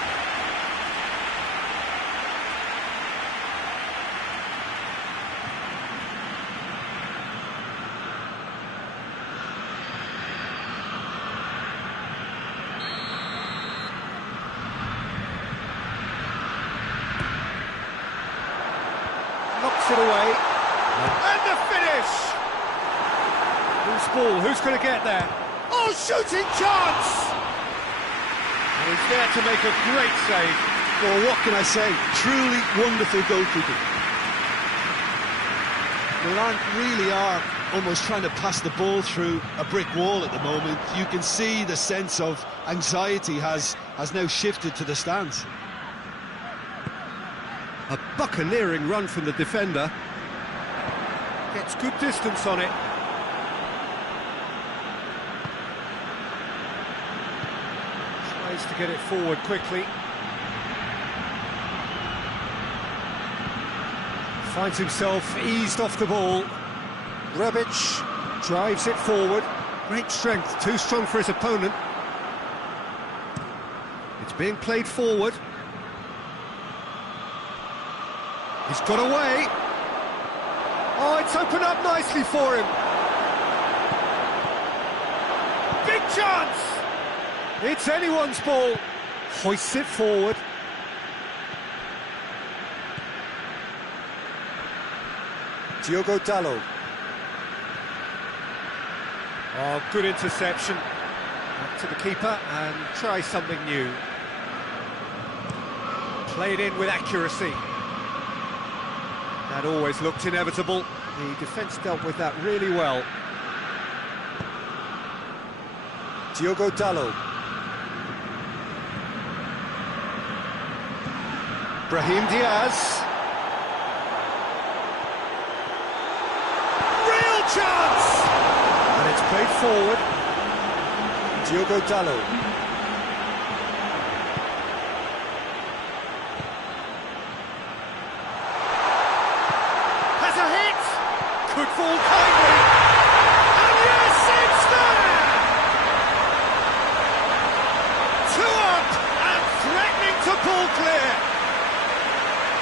Knocks it away. And the finish! Who's ball? Who's going to get there? Oh, shooting chance! And he's there to make a great save. Well, what can I say? Truly wonderful goalkeeping. Milan really are almost trying to pass the ball through a brick wall at the moment. You can see the sense of anxiety has now shifted to the stands. A buccaneering run from the defender. Gets good distance on it. Tries to get it forward quickly. Finds himself eased off the ball. Rebic drives it forward. Great strength, too strong for his opponent. It's being played forward. He's got away. Oh, it's opened up nicely for him. Big chance! It's anyone's ball. Hoists it forward. Diogo Dalot. Oh, good interception. Up to the keeper and try something new. Played in with accuracy. That always looked inevitable. The defence dealt with that really well. Diogo Dalot. Brahim Diaz. Real chance! And it's played forward. Diogo Dalot. Has a hit! Could fall kindly. And yes, it's there! 2 up and threatening to pull clear.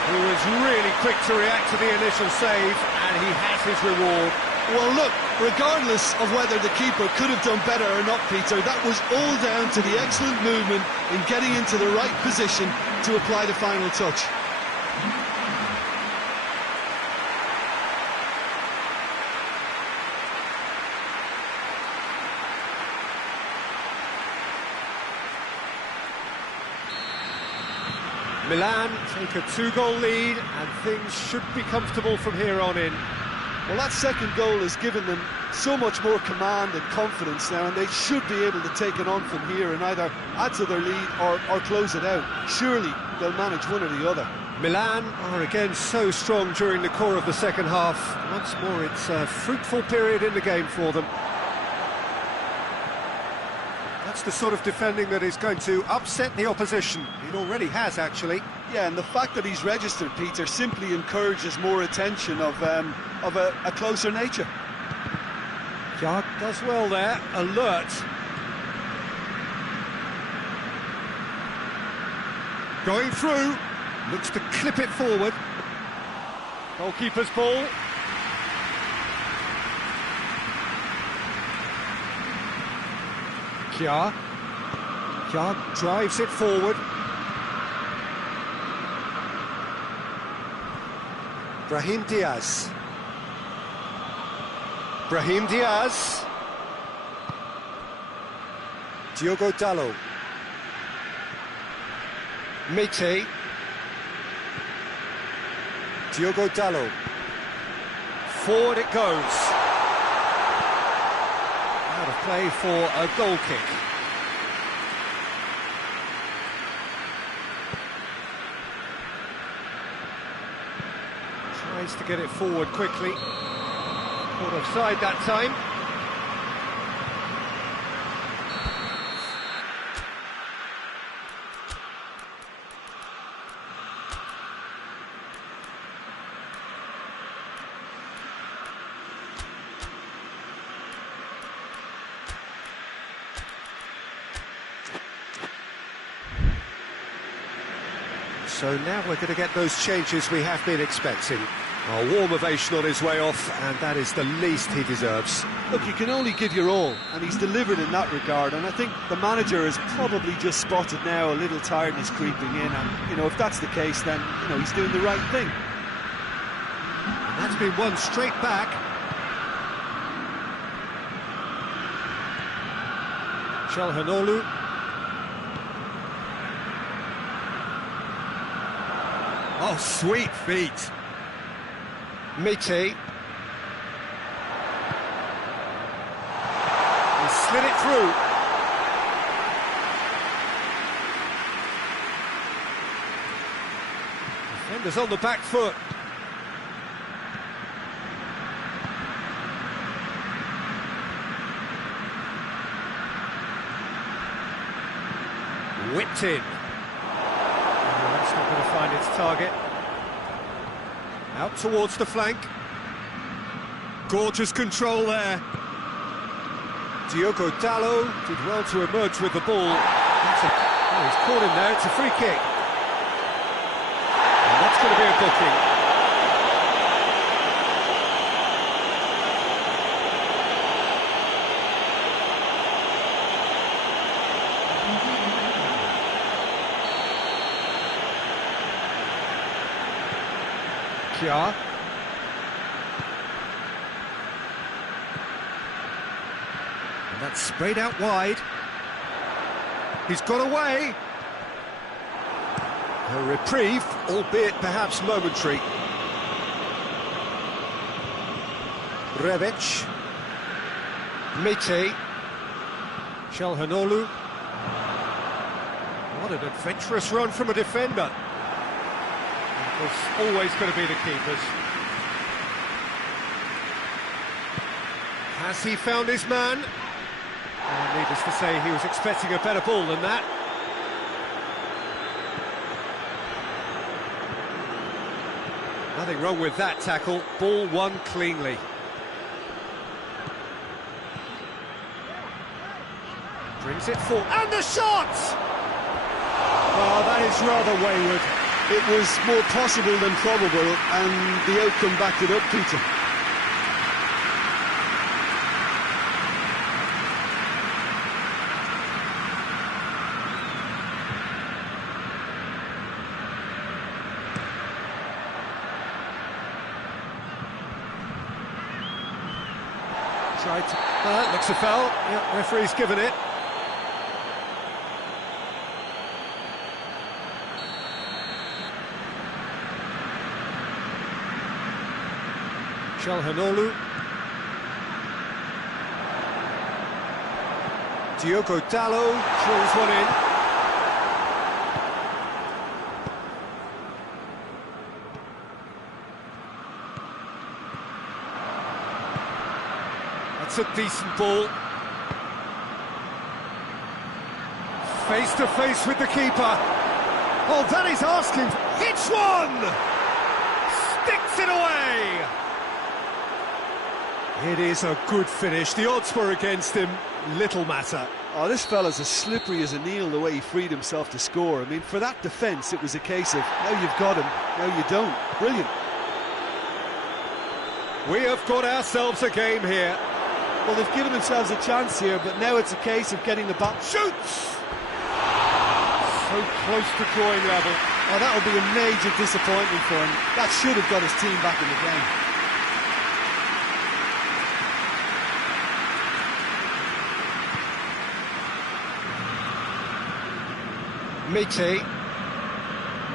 He was really quick to react to the initial save, and he has his reward. Well, look, regardless of whether the keeper could have done better or not, Peter, that was all down to the excellent movement in getting into the right position to apply the final touch. Milan take a 2-goal lead, and things should be comfortable from here on in. Well, that second goal has given them so much more command and confidence now, and they should be able to take it on from here and either add to their lead or close it out. Surely they'll manage one or the other. Milan are again so strong during the core of the second half. Once more, it's a fruitful period in the game for them. That's the sort of defending that is going to upset the opposition. It already has, actually. Yeah, and the fact that he's registered, Peter, simply encourages more attention of a closer nature. Yard does well there, alert. Going through, looks to clip it forward. Goalkeeper's ball. Kjaer drives it forward. Brahim Diaz. Brahim Diaz. Diogo Dalot. Mete. Diogo Dalot. Forward it goes. Out of play for a goal kick. Tries to get it forward quickly. Caught offside that time. So now we're going to get those changes we have been expecting. A warm ovation on his way off, and that is the least he deserves. Look, you can only give your all, and he's delivered in that regard, and I think the manager has probably just spotted now a little tiredness creeping in, and, you know, if that's the case, then, you know, he's doing the right thing. And that's been won straight back. Çalhanoğlu. Oh, sweet feet. Mete. through. Defenders on the back foot. Whipped in. Oh, that's not going to find its target. Out towards the flank. Gorgeous control there. Diogo Dalot did well to emerge with the ball. He's caught him there, it's a free kick. And that's going to be a booking. Kia. And that's sprayed out wide. He's got away. A reprieve, albeit perhaps momentary. Rebic. Mete. Çalhanoğlu. What an adventurous run from a defender. It's always going to be the keepers. Has he found his man? Needless to say, he was expecting a better ball than that. Nothing wrong with that tackle. Ball won cleanly. Brings it forward. And the shot! Oh, that is rather wayward. It was more possible than probable, and the outcome backed it up, Peter. Tried to... That looks a foul. Yeah, referee's given it. Çalhanoğlu. Diogo Dalot drills one in. That's a decent ball. Face to face with the keeper. Oh, that is asking. Hits one! Sticks it away! It is a good finish. The odds were against him. Little matter. Oh, this fella's as slippery as an eel the way he freed himself to score. I mean, for that defence, it was a case of, now you've got him, now you don't. Brilliant. We have got ourselves a game here. Well, they've given themselves a chance here, but now it's a case of getting the ball. Shoots! So close to drawing level. Oh, that will be a major disappointment for him. That should have got his team back in the game. Mete.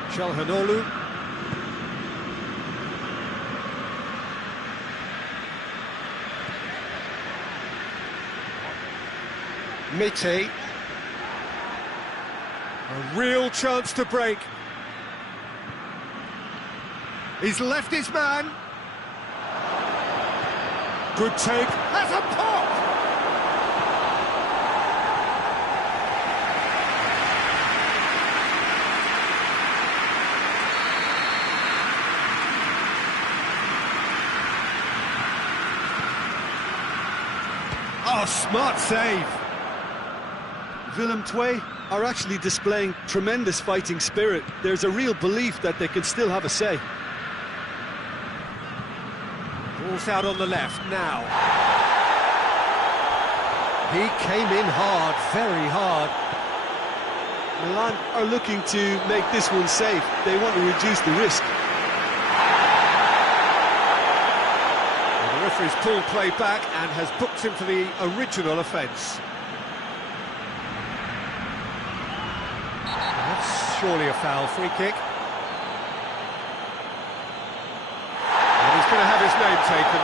Çalhanoğlu. Mete. A real chance to break. He's left his man. Good take. Has a pop! Oh, smart save. Willem II are actually displaying tremendous fighting spirit. There's a real belief that they can still have a say. Ball's out on the left now. He came in hard, very hard. Milan are looking to make this one safe. They want to reduce the risk. And the referee's pulled play back and has booked him for the original offence. That's surely a foul. Free kick. And he's going to have his name taken.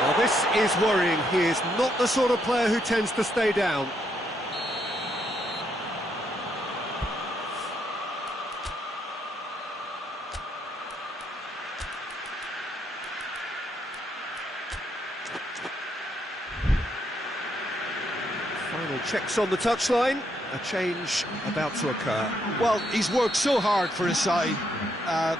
Well, this is worrying. He is not the sort of player who tends to stay down. Final checks on the touchline. A change about to occur. Well, he's worked so hard for his side,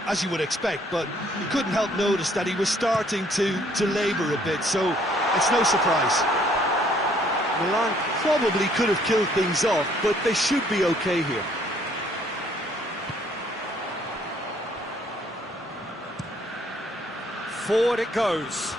as you would expect, but you couldn't help notice that he was starting to labour a bit, so it's no surprise. Milan probably could have killed things off, but they should be okay here. Forward it goes.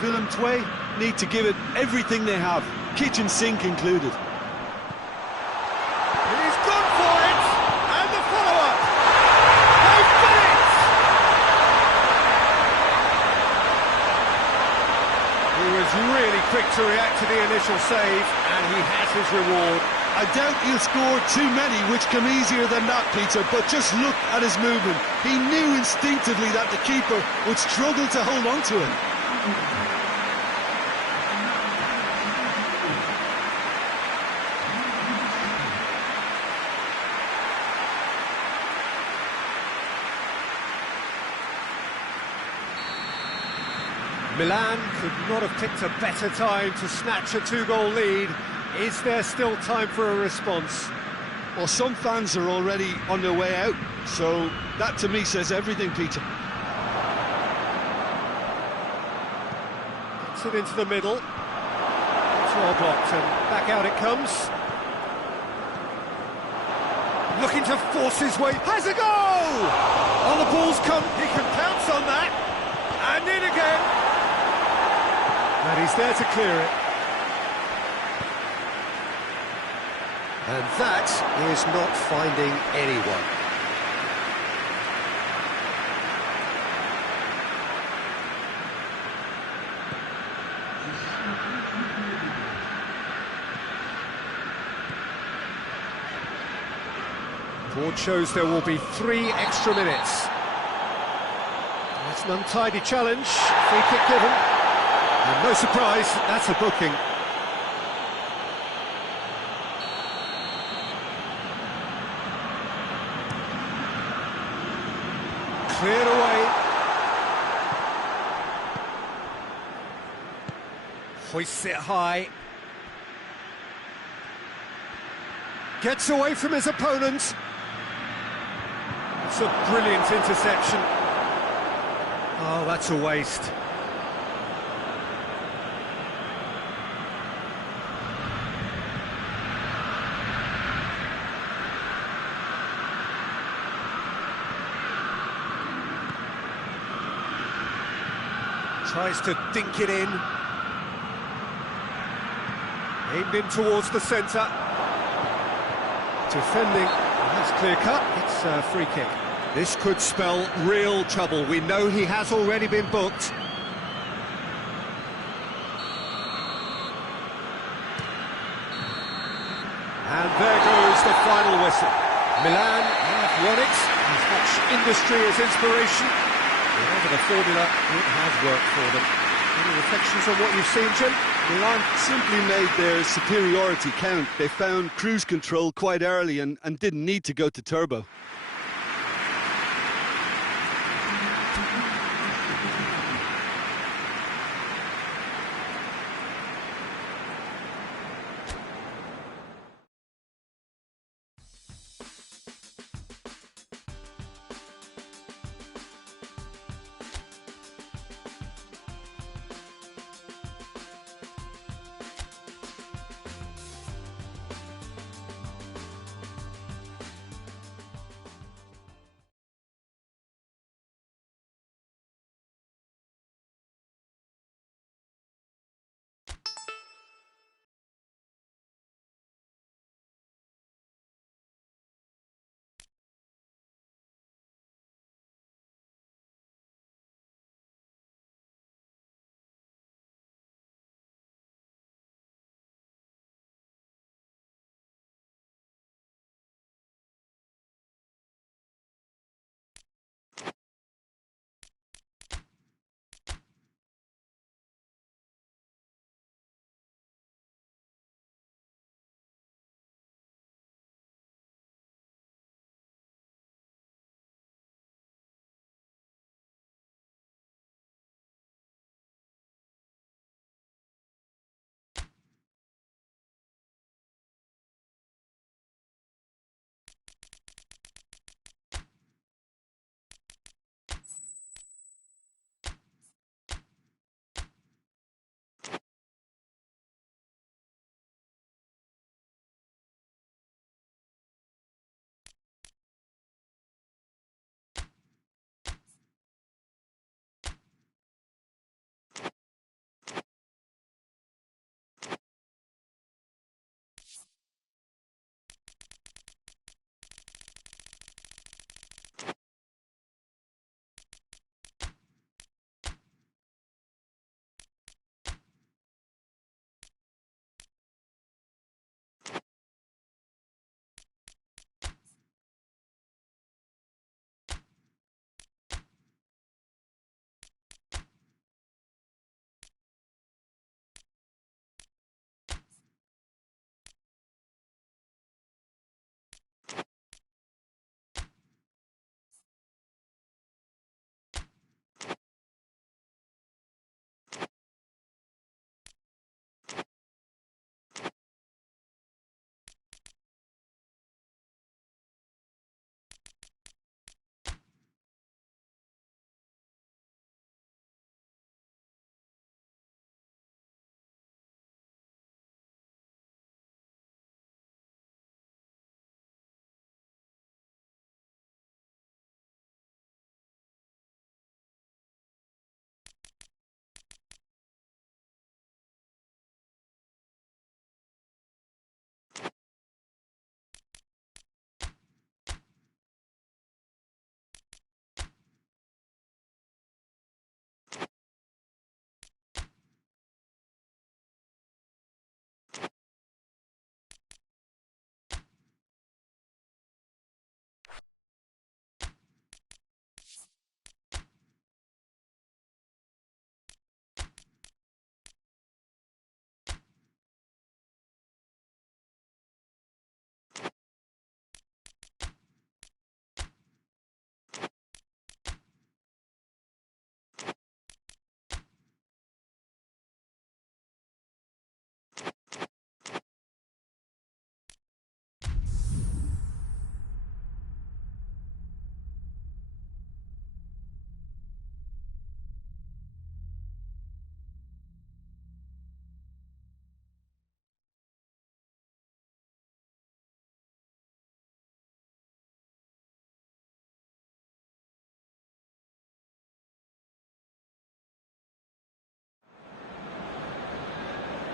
Willem II need to give it everything they have, kitchen sink included. And he's gone for it! And the follow-up! They've done it! He was really quick to react to the initial save, and he has his reward. I doubt he'll score too many which come easier than that, Peter, but just look at his movement. He knew instinctively that the keeper would struggle to hold on to it. Milan could not have picked a better time to snatch a two-goal lead. Is there still time for a response? Well, some fans are already on their way out, so that to me says everything, Peter. Gets it into the middle. It's well blocked, and back out it comes. Looking to force his way. Has a goal! Oh, the ball's come. He can pounce on that. And in again. And he's there to clear it. And that is not finding anyone. Board shows there will be 3 extra minutes. That's an untidy challenge. Free kick given. And no surprise, that's a booking. Cleared away. Hoists it high. Gets away from his opponent. It's a brilliant interception. Oh, that's a waste. Tries to dink it in. Aimed in towards the centre. Defending, that's clear cut, it's a free kick. This could spell real trouble. We know he has already been booked. And there goes the final whistle. Milan have won it, as much industry as inspiration. Whatever the formula, it has worked for them. Any reflections on what you've seen, Jim? Milan simply made their superiority count. They found cruise control quite early and didn't need to go to turbo.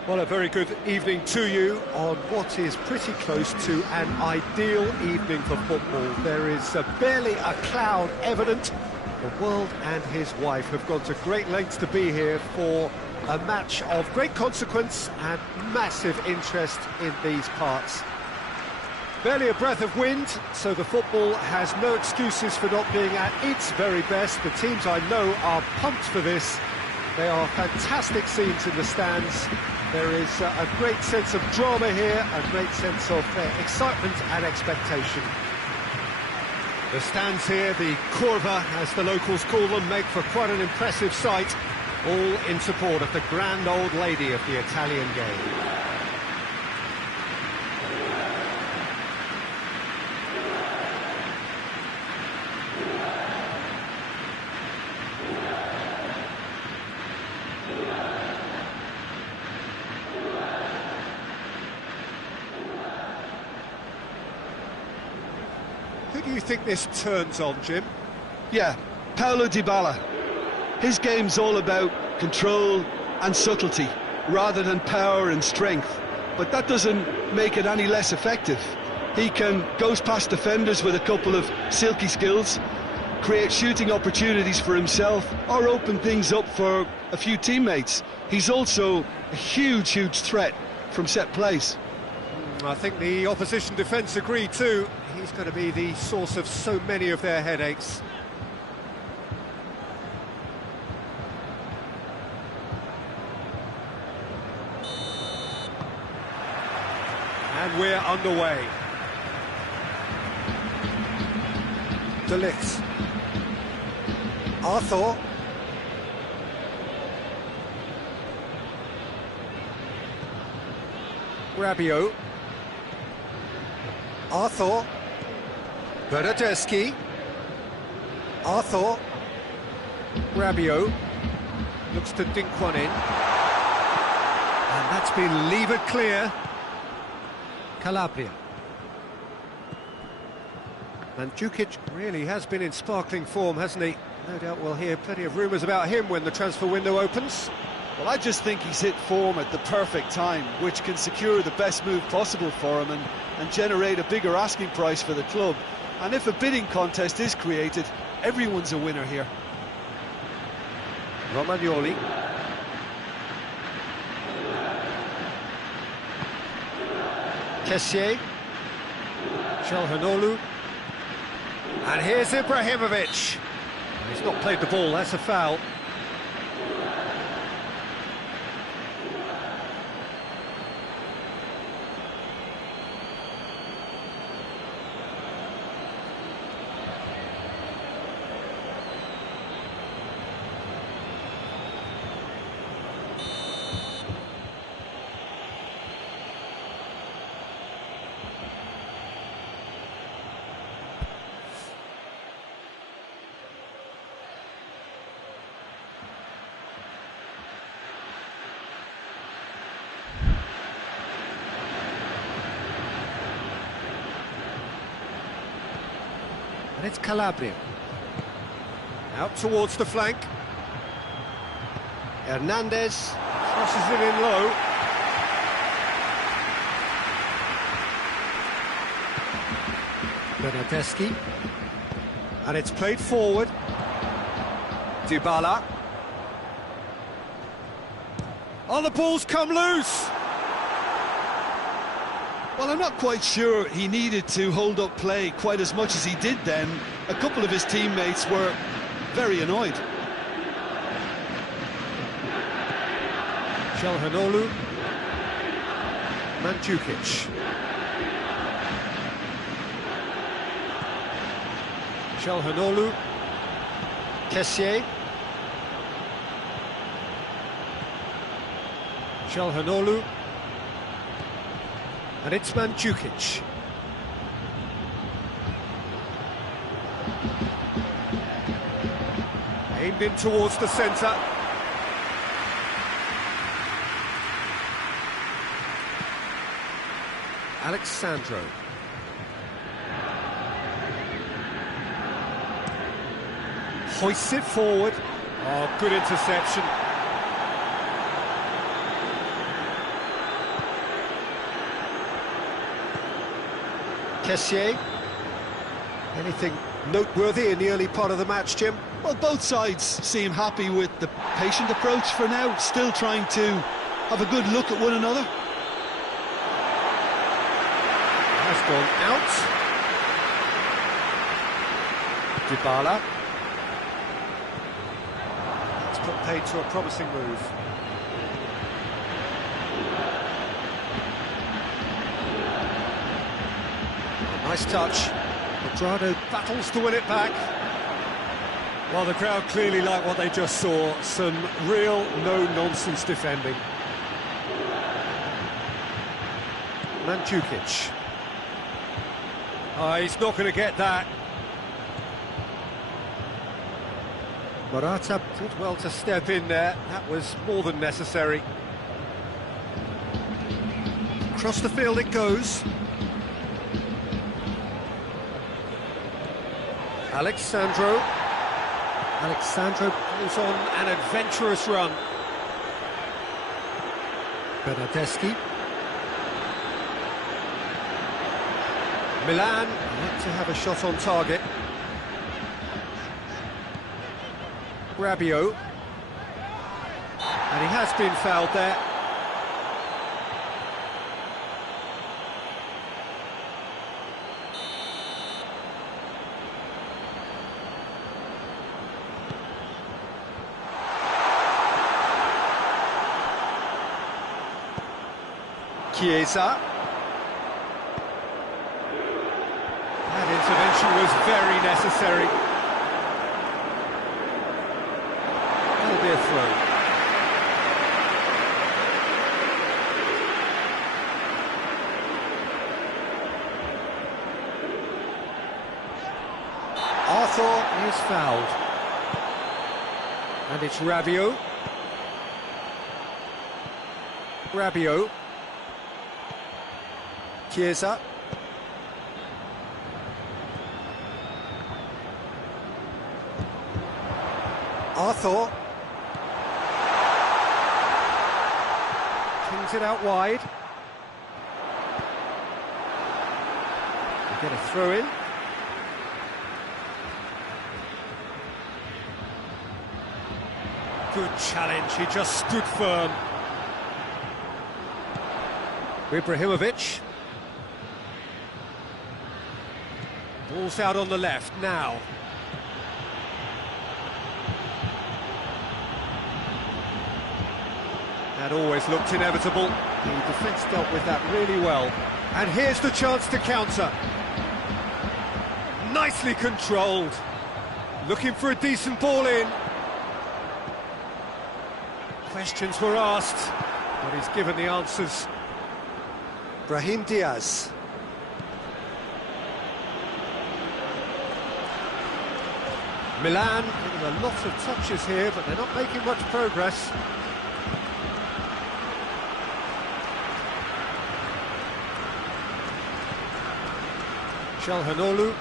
Well, a very good evening to you on what is pretty close to an ideal evening for football. There is barely a cloud evident. The world and his wife have gone to great lengths to be here for a match of great consequence and massive interest in these parts. Barely a breath of wind, so the football has no excuses for not being at its very best. The teams I know are pumped for this. They are fantastic scenes in the stands. There is a great sense of drama here, a great sense of excitement and expectation. The stands here, the curva, as the locals call them, make for quite an impressive sight, all in support of the grand old lady of the Italian game. Who do you think this turns on, Jim? Yeah, Paulo Dybala. His game's all about control and subtlety, rather than power and strength. But that doesn't make it any less effective. He can goes past defenders with a couple of silky skills, create shooting opportunities for himself, or open things up for a few teammates. He's also a huge threat from set plays. I think the opposition defence agree too. He's going to be the source of so many of their headaches. And we're underway. De Ligt. Arthur. Rabiot. Arthur. Bernardeschi. Arthur. Rabiot. Looks to dink one in. And that's been levered clear. Calabria. Mandzukic really has been in sparkling form, hasn't he? No doubt we'll hear plenty of rumours about him when the transfer window opens. Well, I just think he's hit form at the perfect time, which can secure the best move possible for him and generate a bigger asking price for the club. And if a bidding contest is created, everyone's a winner here. Romagnoli. Kessié. Çalhanoğlu. And here's Ibrahimovic. He's not played the ball, that's a foul. And it's Calabria. Out towards the flank. Hernandez crosses it in low. Bernardeschi. And it's played forward. Dybala. Oh, the ball's come loose! Well, I'm not quite sure he needed to hold up play quite as much as he did then. A couple of his teammates were very annoyed. Çalhanoğlu. Mandzukic. Çalhanoğlu. Kessié. Çalhanoğlu. And it's Mandzukic. Aimed in towards the centre. Alexandro. Hoists it forward. Oh, good interception. Kessié. Anything noteworthy in the early part of the match, Jim? Well, both sides seem happy with the patient approach for now, still trying to have a good look at one another. Has gone out. Dybala. It's put paid to a promising move. Nice touch. Cuadrado battles to win it back. Well, the crowd clearly like what they just saw. Some real no-nonsense defending. Mandzukic. He's not going to get that. Morata did well to step in there. That was more than necessary. Across the field it goes. Alexandro goes on an adventurous run. Bernardeschi. Milan like to have a shot on target. Rabiot. And he has been fouled there. Chiesa. That intervention was very necessary. That'll be a throw. Arthur is fouled. And it's Rabiot. Chiesa. Arthur. Kings it out wide. They get a throw in. Good challenge, he just stood firm. Ibrahimovic. Ball's out on the left now. That always looked inevitable. The defence dealt with that really well. And here's the chance to counter. Nicely controlled. Looking for a decent ball in. Questions were asked, but he's given the answers. Brahim Diaz. Milan getting a lot of touches here, but they're not making much progress. Calhanoglu.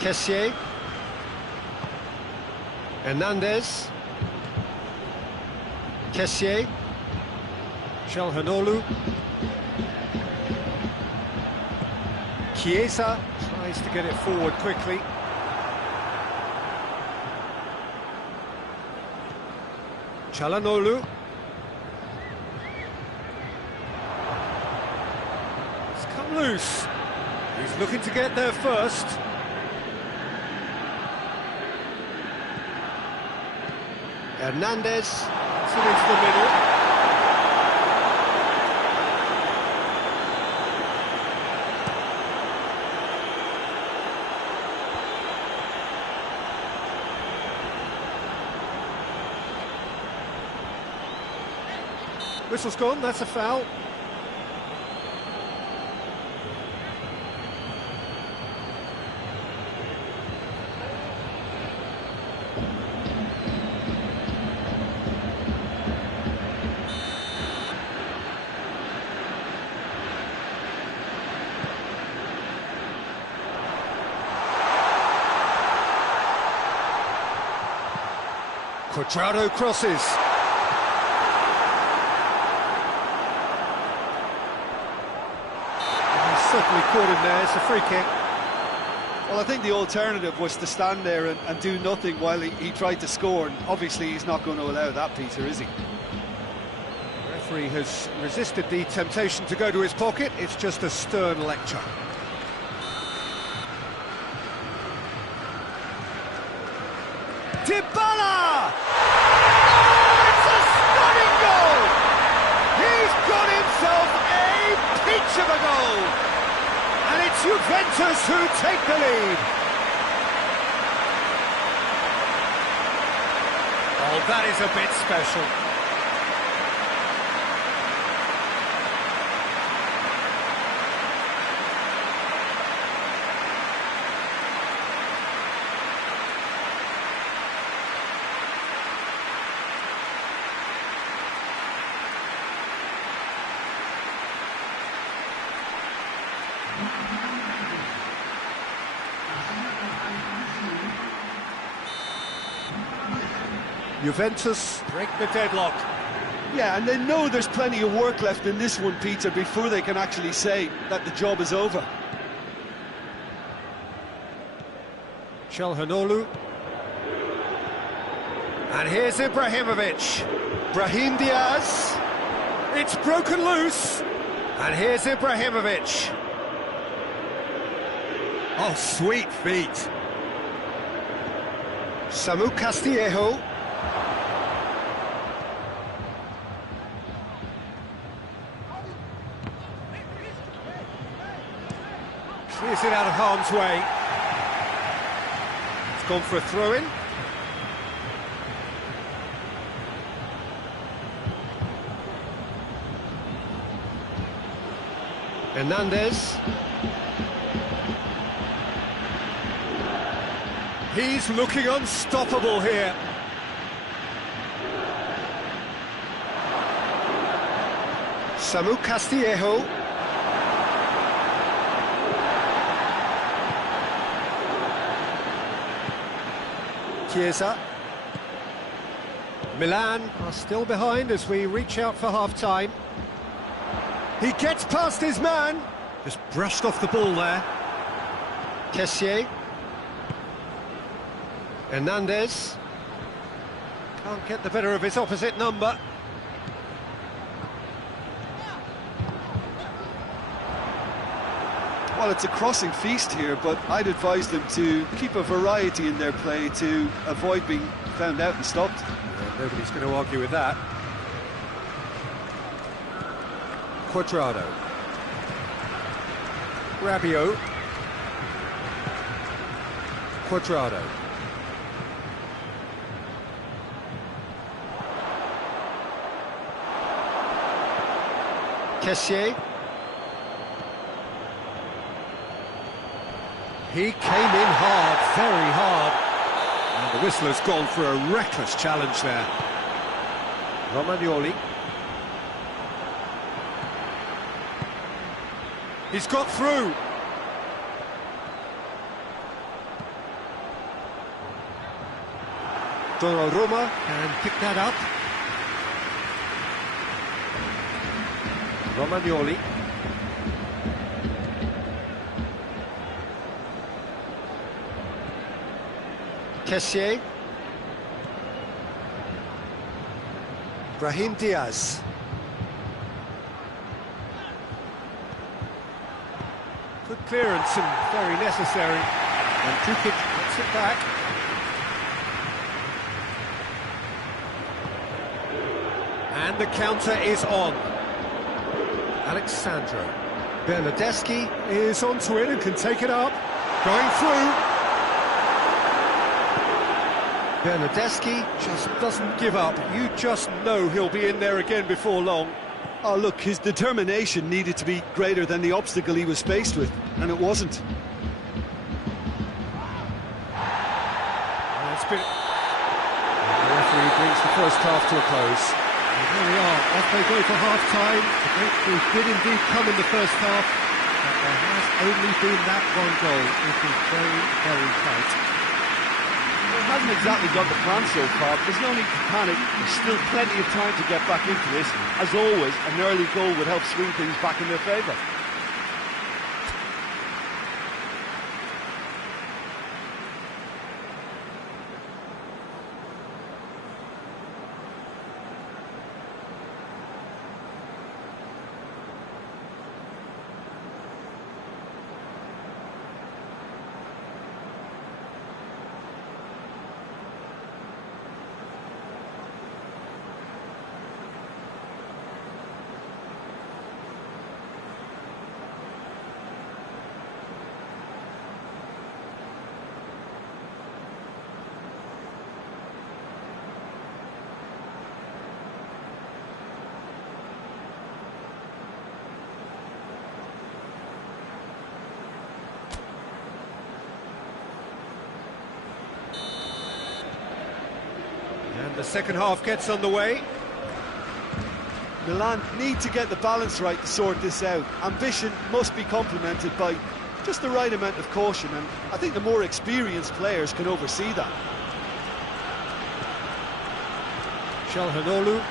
Kessié. Hernandez. Kessié. Calhanoglu. Chiesa tries to get it forward quickly. Calhanoglu. It's come loose. He's looking to get there first. Hernandez puts it into the middle. Whistle's gone, that's a foul. Cuadrado crosses. certainly caught him there. It's a free kick. Well, I think the alternative was to stand there and do nothing while he tried to score, and obviously he's not going to allow that, Peter, is he? The referee has resisted the temptation to go to his pocket. It's just a stern lecture. Dybala! Oh, it's a stunning goal! He's got himself a peach of a goal! And it's Juventus who take the lead. Oh, that is a bit special. Juventus break the deadlock. Yeah, and they know there's plenty of work left in this one, Peter, before they can actually say that the job is over. Çalhanoğlu. And here's Ibrahimovic. Brahim Diaz. It's broken loose. And here's Ibrahimovic. Oh, sweet feet. Samu Castillejo. Clears it out of harm's way. It's gone for a throw-in. Hernandez. He's looking unstoppable here. Samu Castillejo. Chiesa. Milan are still behind as we reach out for half-time. He gets past his man. Just brushed off the ball there. Kessié. Hernandez. Can't get the better of his opposite number. Well, it's a crossing feast here, but I'd advise them to keep a variety in their play to avoid being found out and stopped. Yeah, nobody's going to argue with that. Cuadrado. Rabiot. Cuadrado. Kessié. He came in hard, very hard. And the whistler's gone for a reckless challenge there. Romagnoli. He's got through. Donnarumma can pick that up. Romagnoli. Kessié. Brahim Diaz. Good clearance and very necessary. And Kukic gets it back. And the counter is on. Alexandro. Bernardeschi is onto it and can take it up. Going through. Bernardeschi just doesn't give up. You just know he'll be in there again before long. Oh, look, his determination needed to be greater than the obstacle he was faced with, and it wasn't. It's been... The referee brings the first half to a close. And here we are, off they go for half-time. The breakthrough did indeed come in the first half, but there has only been that one goal. It is very, very tight. It hasn't exactly got the plan so far. There's no need to panic. There's still plenty of time to get back into this. As always, an early goal would help swing things back in their favour. The second half gets underway. Milan need to get the balance right to sort this out. Ambition must be complemented by just the right amount of caution, and I think the more experienced players can oversee that. Calhanoglu.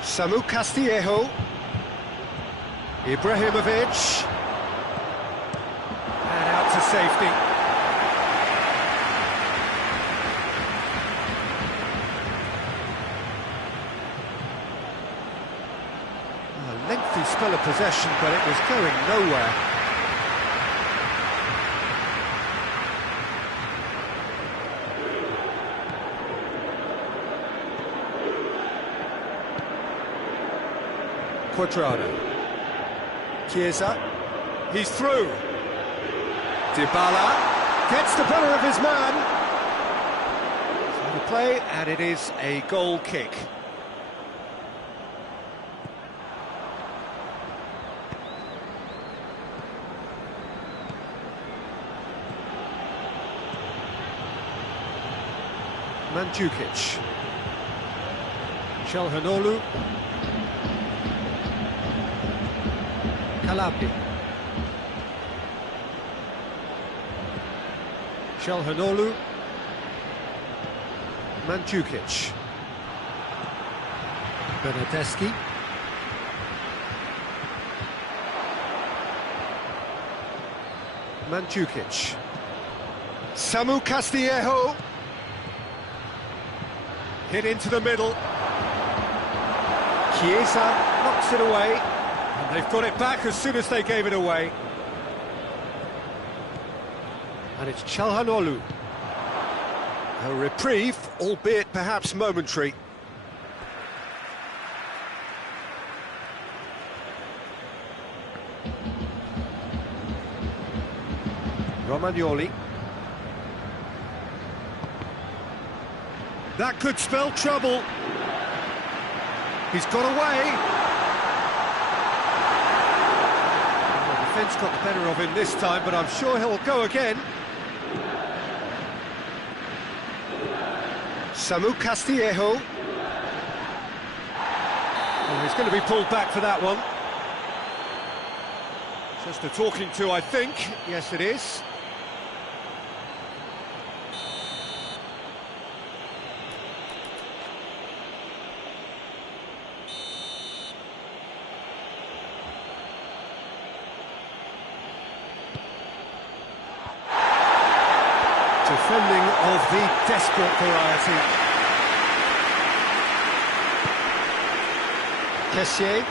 Samu Castillejo. Ibrahimovic. And out to safety. A lengthy spell of possession, but it was going nowhere. Cuadrado. Chiesa. He's through. Dybala gets the better of his man. So the play, and it is a goal kick. Mandzukic. Calhanoglu. Calabria. Calhanoglu. Mandzukic. Bernardeschi. Mandzukic. Samu Castillejo. Hit into the middle. Chiesa knocks it away. And they've got it back as soon as they gave it away. And it's Calhanoglu. A reprieve, albeit perhaps momentary. Romagnoli. That could spell trouble. He's got away. Well, the defence got the better of him this time, but I'm sure he'll go again. Samu Castillejo. Oh, he's going to be pulled back for that one. Just a talking to, I think. Yes, it is. Defending of the desperate variety. Kessié.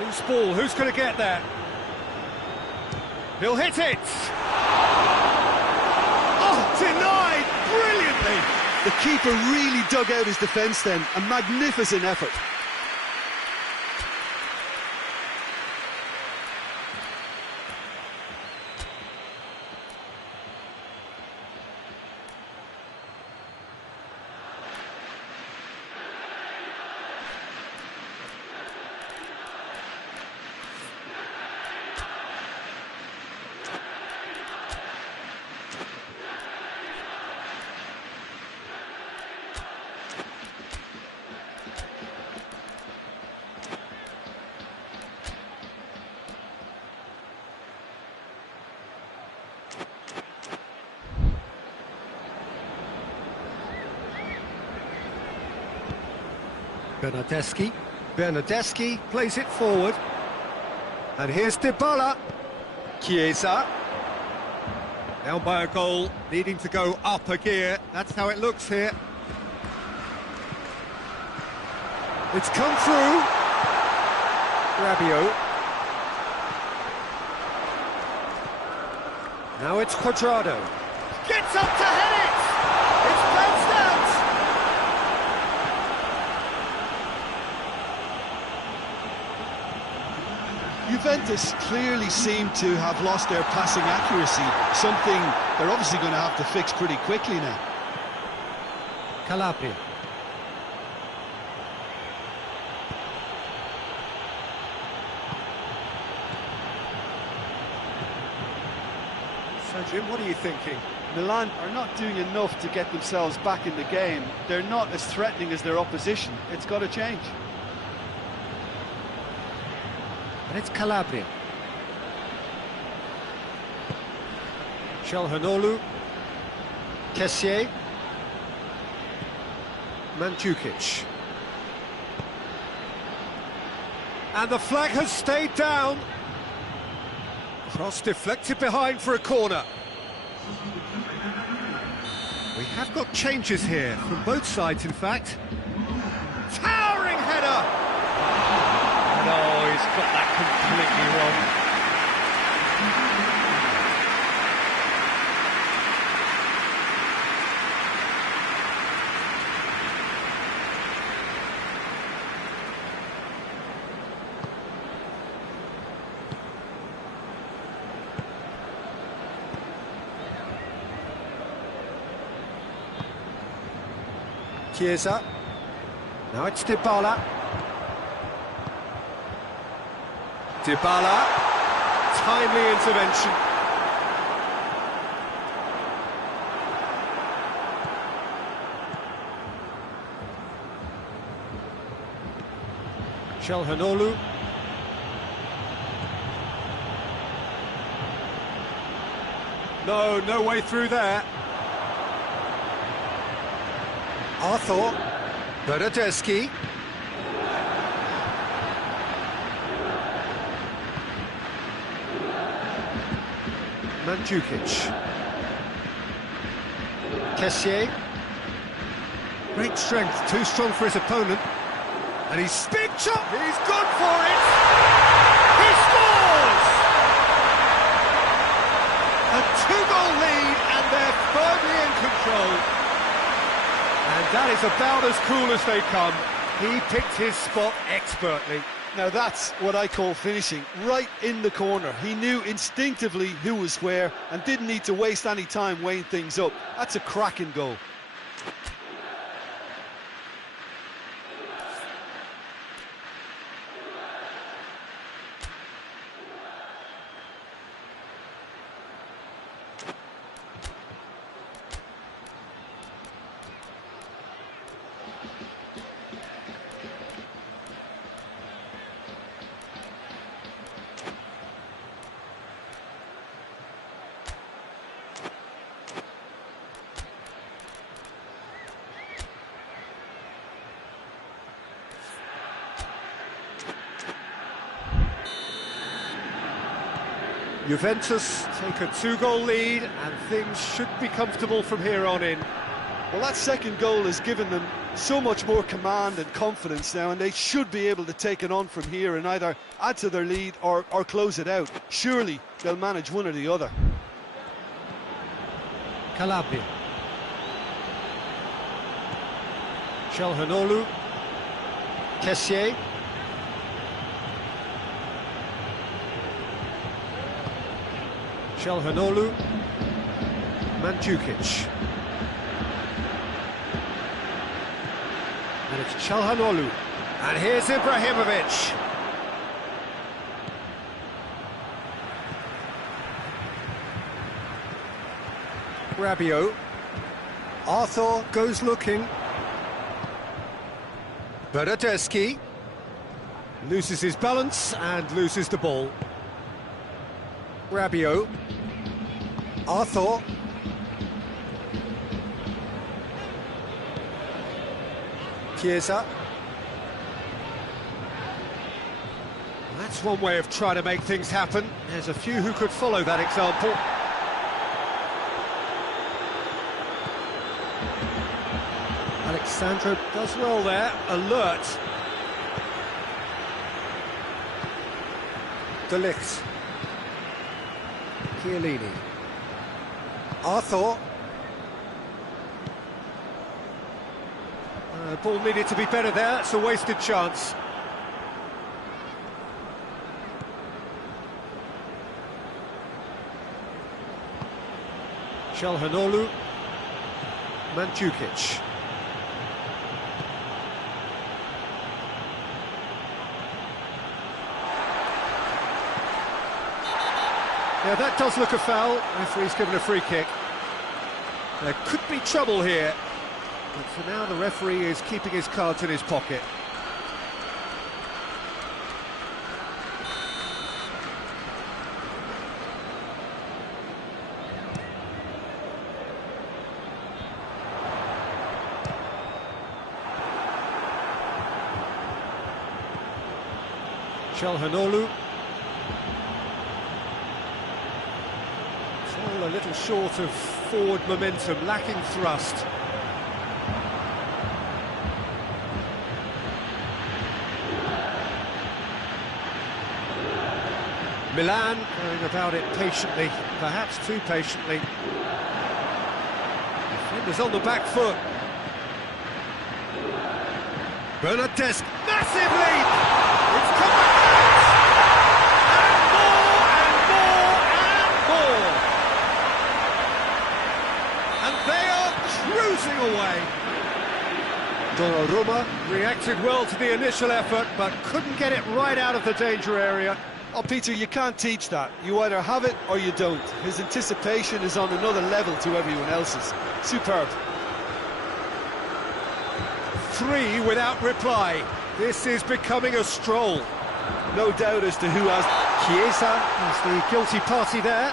Loose ball, who's going to get there? He'll hit it! Oh, denied brilliantly! The keeper really dug out his defence then, a magnificent effort. Bernardeschi plays it forward. And here's Dybala. Chiesa. Down by a goal, needing to go up a gear. That's how it looks here. It's come through. Rabiot. Now it's Cuadrado. Gets up to head it! It's bounced out! Juventus clearly seem to have lost their passing accuracy, something they're obviously going to have to fix pretty quickly now. Calabria. So, Jim, what are you thinking? Milan are not doing enough to get themselves back in the game. They're not as threatening as their opposition. It's got to change. And it's Calabria. Calhanoglu. Kessié. Mandzukic. And the flag has stayed down. Cross deflected behind for a corner. We have got changes here, from both sides in fact. Towering header! No, he's got that completely wrong. Chiesa. Now it's Dybala. Dybala. Timely intervention. Calhanoglu. No way through there. Arthur, Bernardeschi. Mandzukic. Kessié. Great strength, too strong for his opponent. And he's big chop, he's gone for it! He scores! A two-goal lead and they're firmly in control. And that is about as cool as they come. He picked his spot expertly. Now that's what I call finishing, right in the corner. He knew instinctively who was where and didn't need to waste any time weighing things up. That's a cracking goal. Juventus take a two-goal lead and things should be comfortable from here on in. Well, that second goal has given them so much more command and confidence now, and they should be able to take it on from here and either add to their lead or close it out. Surely they'll manage one or the other. Calabria. Calhanoglu. Kessié. Calhanoglu. Mandzukic. And it's Calhanoglu. And here's Ibrahimovic. Rabiot. Arthur goes looking. Bernardeschi loses his balance and loses the ball. Rabiot. Arthur. Chiesa. That's one way of trying to make things happen. There's a few who could follow that example. Alexandro does well there, alert. De Ligt. Chiellini. Arthur. Ball needed to be better there, it's a wasted chance. Calhanoglu. Mandzukic. Yeah, that does look a foul. Referee's given a free kick. There could be trouble here, but for now the referee is keeping his cards in his pocket. Chelhanoglu. It's all a little short of forward momentum, lacking thrust. Milan going about it patiently, perhaps too patiently. Defenders on the back foot. Bernardeschi, massive lead! It's come back! And they are cruising away. Donnarumma reacted well to the initial effort, but couldn't get it right out of the danger area. Oh, Peter, you can't teach that. You either have it or you don't. His anticipation is on another level to everyone else's. Superb. 3 without reply. This is becoming a stroll. No doubt as to who has... Chiesa is the guilty party there.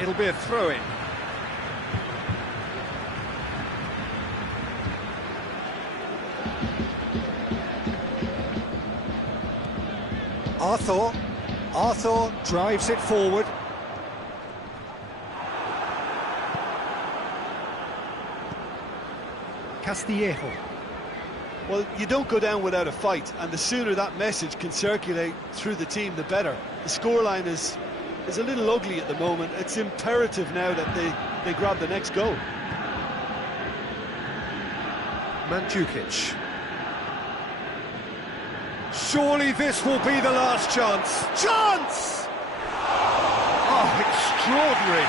It'll be a throw-in. Arthur drives it forward. Castillejo. Well, you don't go down without a fight, and the sooner that message can circulate through the team, the better. The scoreline is a little ugly at the moment. It's imperative now that they grab the next goal. Mandzukic. Surely this will be the last chance. Chance! Oh, extraordinary.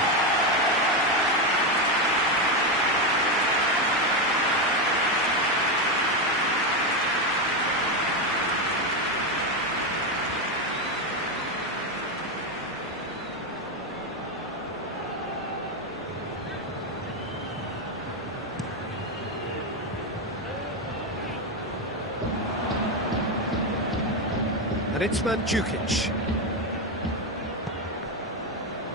And it's Mandzukic.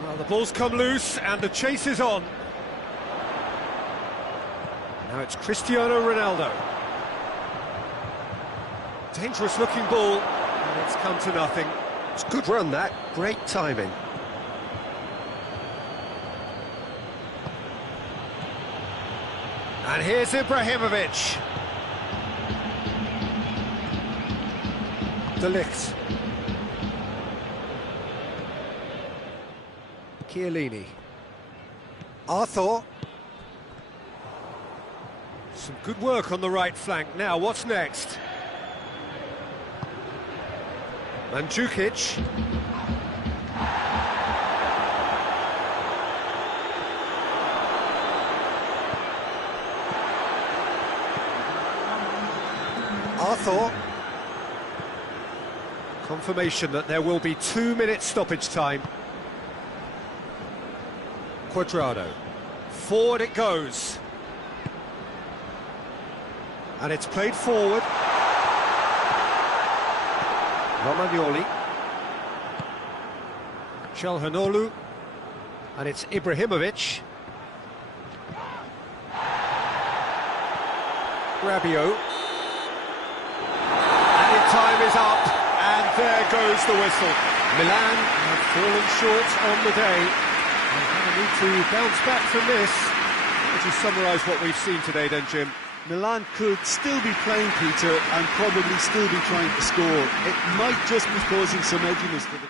Well, the ball's come loose and the chase is on. Now it's Cristiano Ronaldo. Dangerous looking ball, and it's come to nothing. It's a good run that, great timing. And here's Ibrahimovic. De Ligt. Chiellini. Arthur. Some good work on the right flank. Now, what's next? Mandzukic. Arthur. Confirmation that there will be 2 minutes stoppage time. Cuadrado. Forward it goes. And it's played forward. Romagnoli. Chelhanoglu. And it's Ibrahimovic. Rabiot. And time is up. And there goes the whistle. Milan have fallen short on the day. They need to bounce back from this. Would you summarise what we've seen today then, Jim? Milan could still be playing, Peter, and probably still be trying to score. It might just be causing some edginess for the...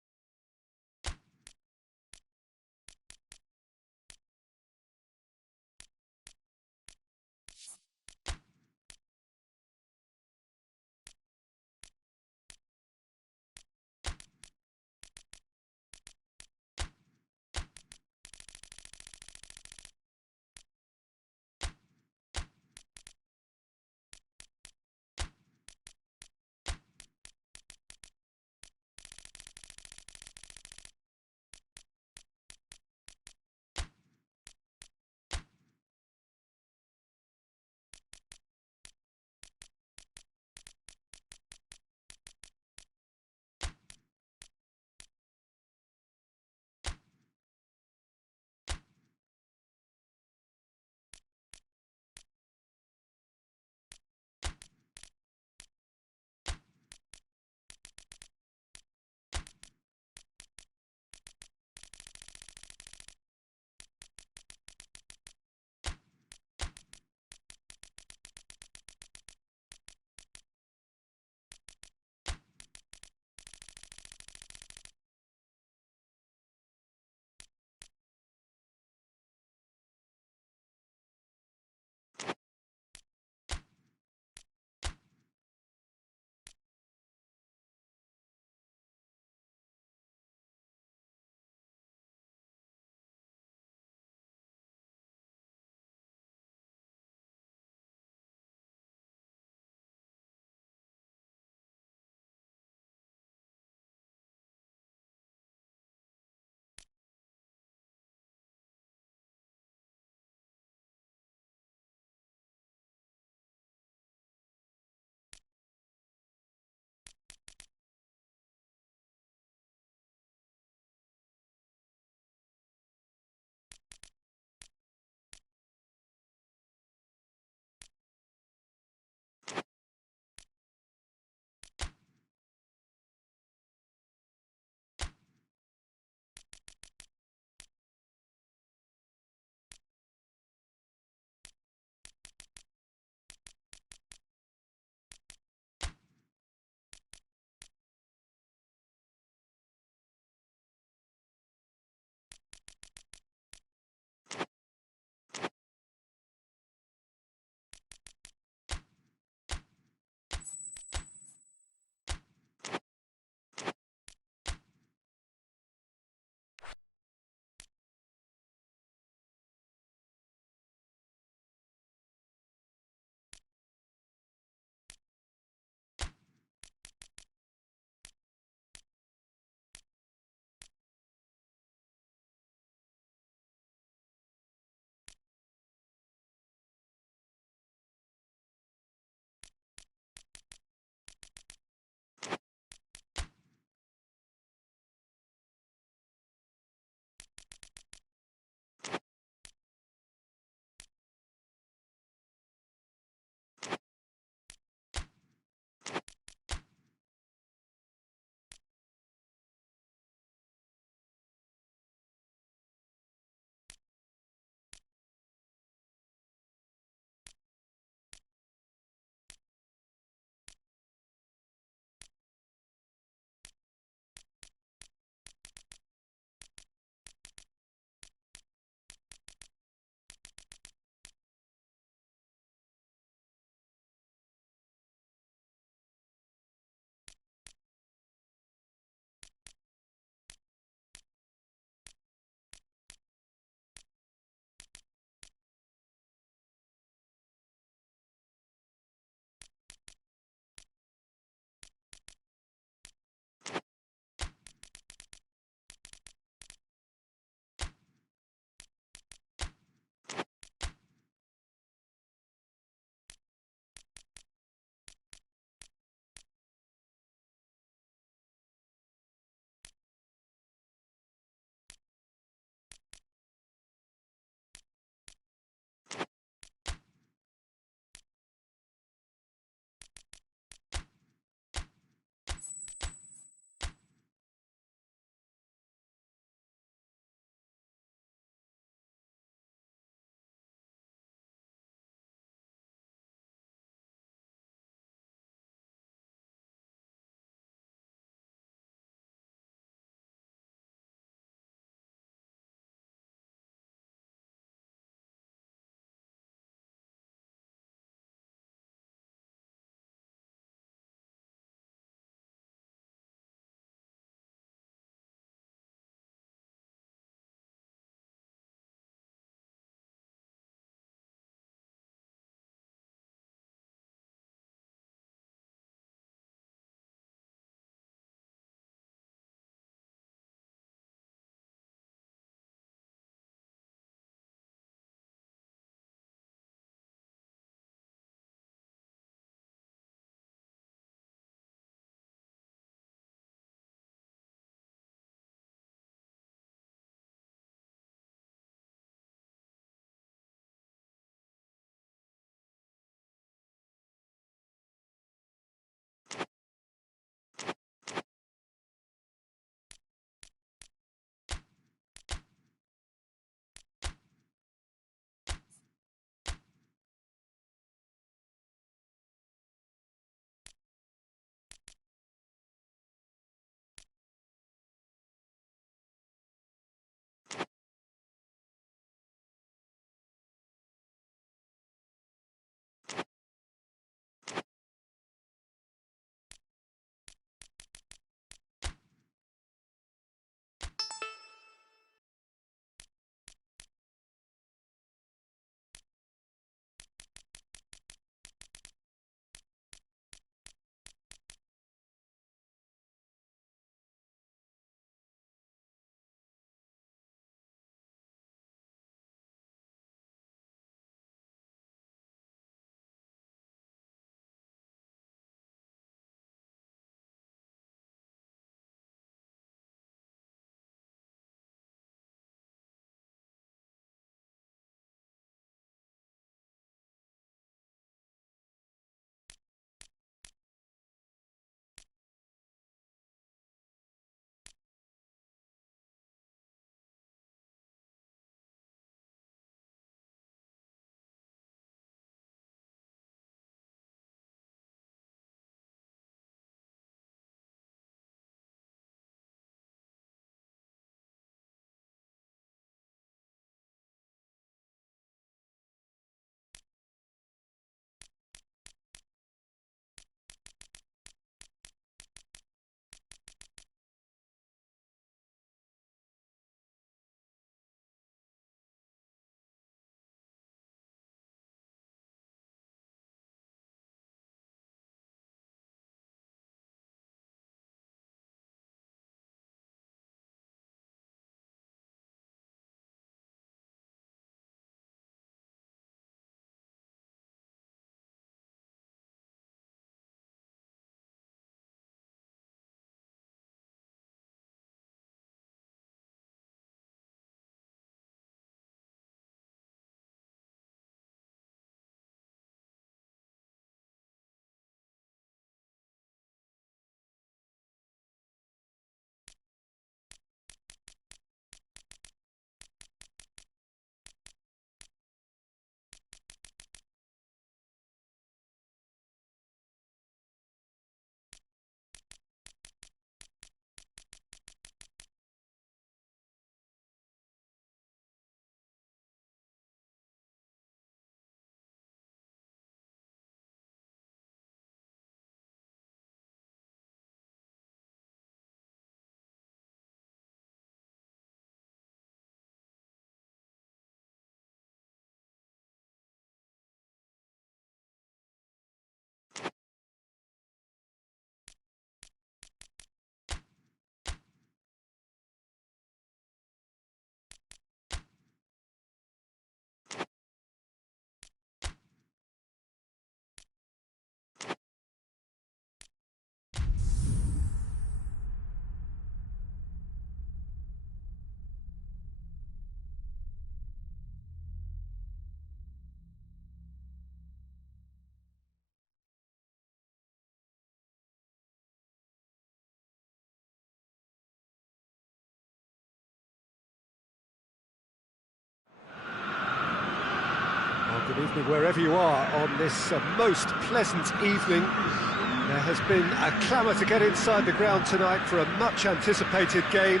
Good evening wherever you are on this most pleasant evening. There has been a clamour to get inside the ground tonight for a much-anticipated game.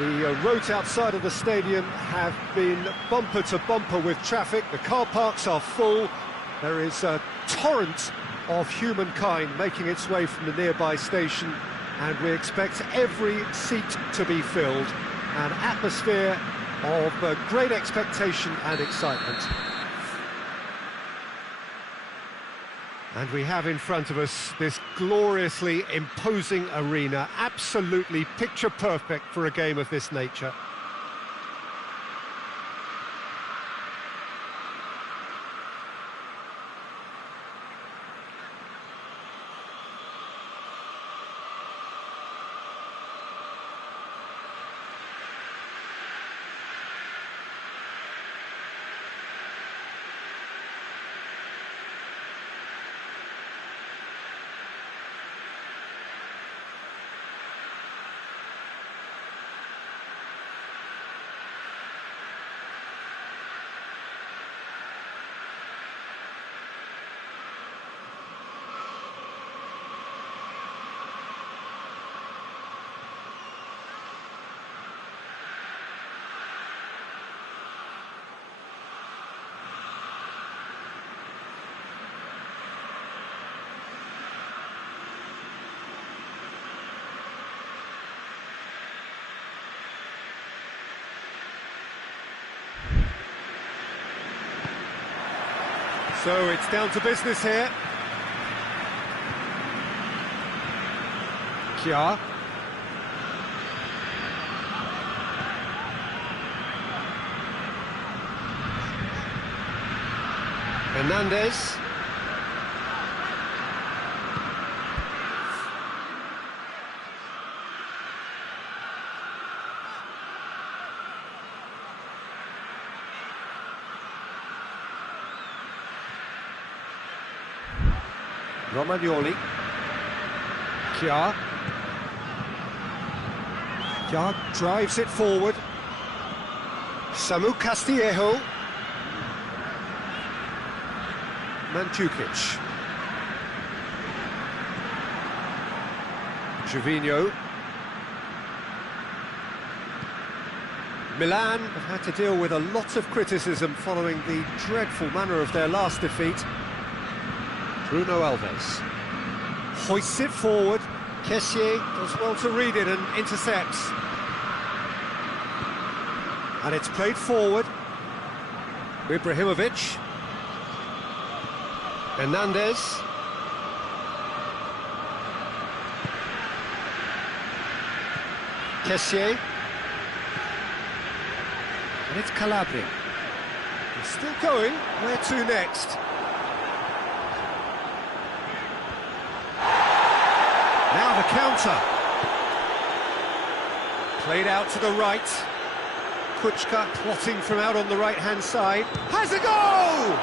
The roads outside of the stadium have been bumper to bumper with traffic. The car parks are full. There is a torrent of humankind making its way from the nearby station, and we expect every seat to be filled. An atmosphere of great expectation and excitement. And we have in front of us this gloriously imposing arena, absolutely picture perfect for a game of this nature. So it's down to business here. Kja. Hernandez. Romagnoli. Kja. Kja drives it forward. Samu Castillejo. Mandzukic. Gervinho. Milan have had to deal with a lot of criticism following the dreadful manner of their last defeat. Bruno Alves hoists it forward. Kessié does well to read it and intercepts. And it's played forward. Ibrahimovic. Hernandez. Kessié. And it's Calabria. He's still going. Where to next? Now the counter. Played out to the right. Kuchka plotting from out on the right-hand side. Has a goal!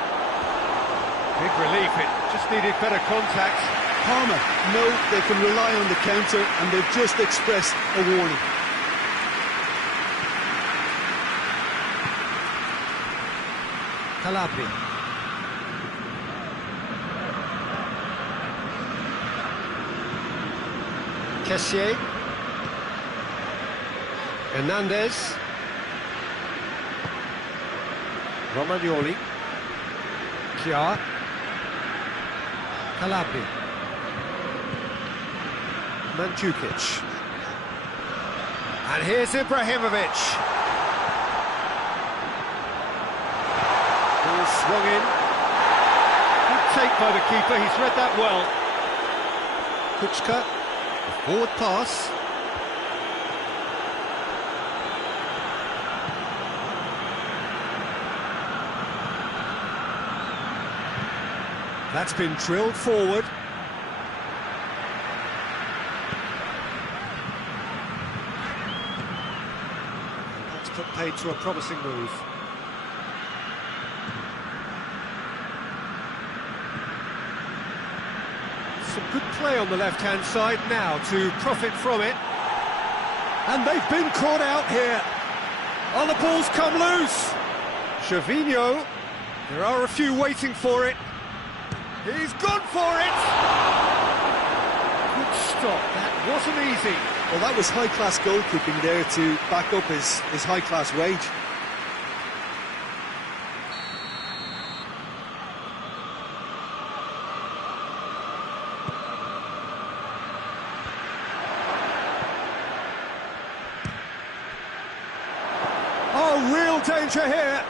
Big relief, it just needed better contact. Parma know they can rely on the counter, and they've just expressed a warning. Calabria. Kessié. Hernandez. Romagnoli. Kja. Calabria. Mandzukic. And here's Ibrahimovic. Ball swung in. Good take by the keeper, he's read that well. Kuchka. Forward pass. That's been drilled forward. That's put paid to a promising move. Some good play on the left-hand side now to profit from it. And they've been caught out here. Oh, the ball's come loose. Gervinho There are a few waiting for it. He's gone for it! Good stop, that wasn't easy. Well, that was high-class goalkeeping there to back up his high-class wage. Oh, real danger here.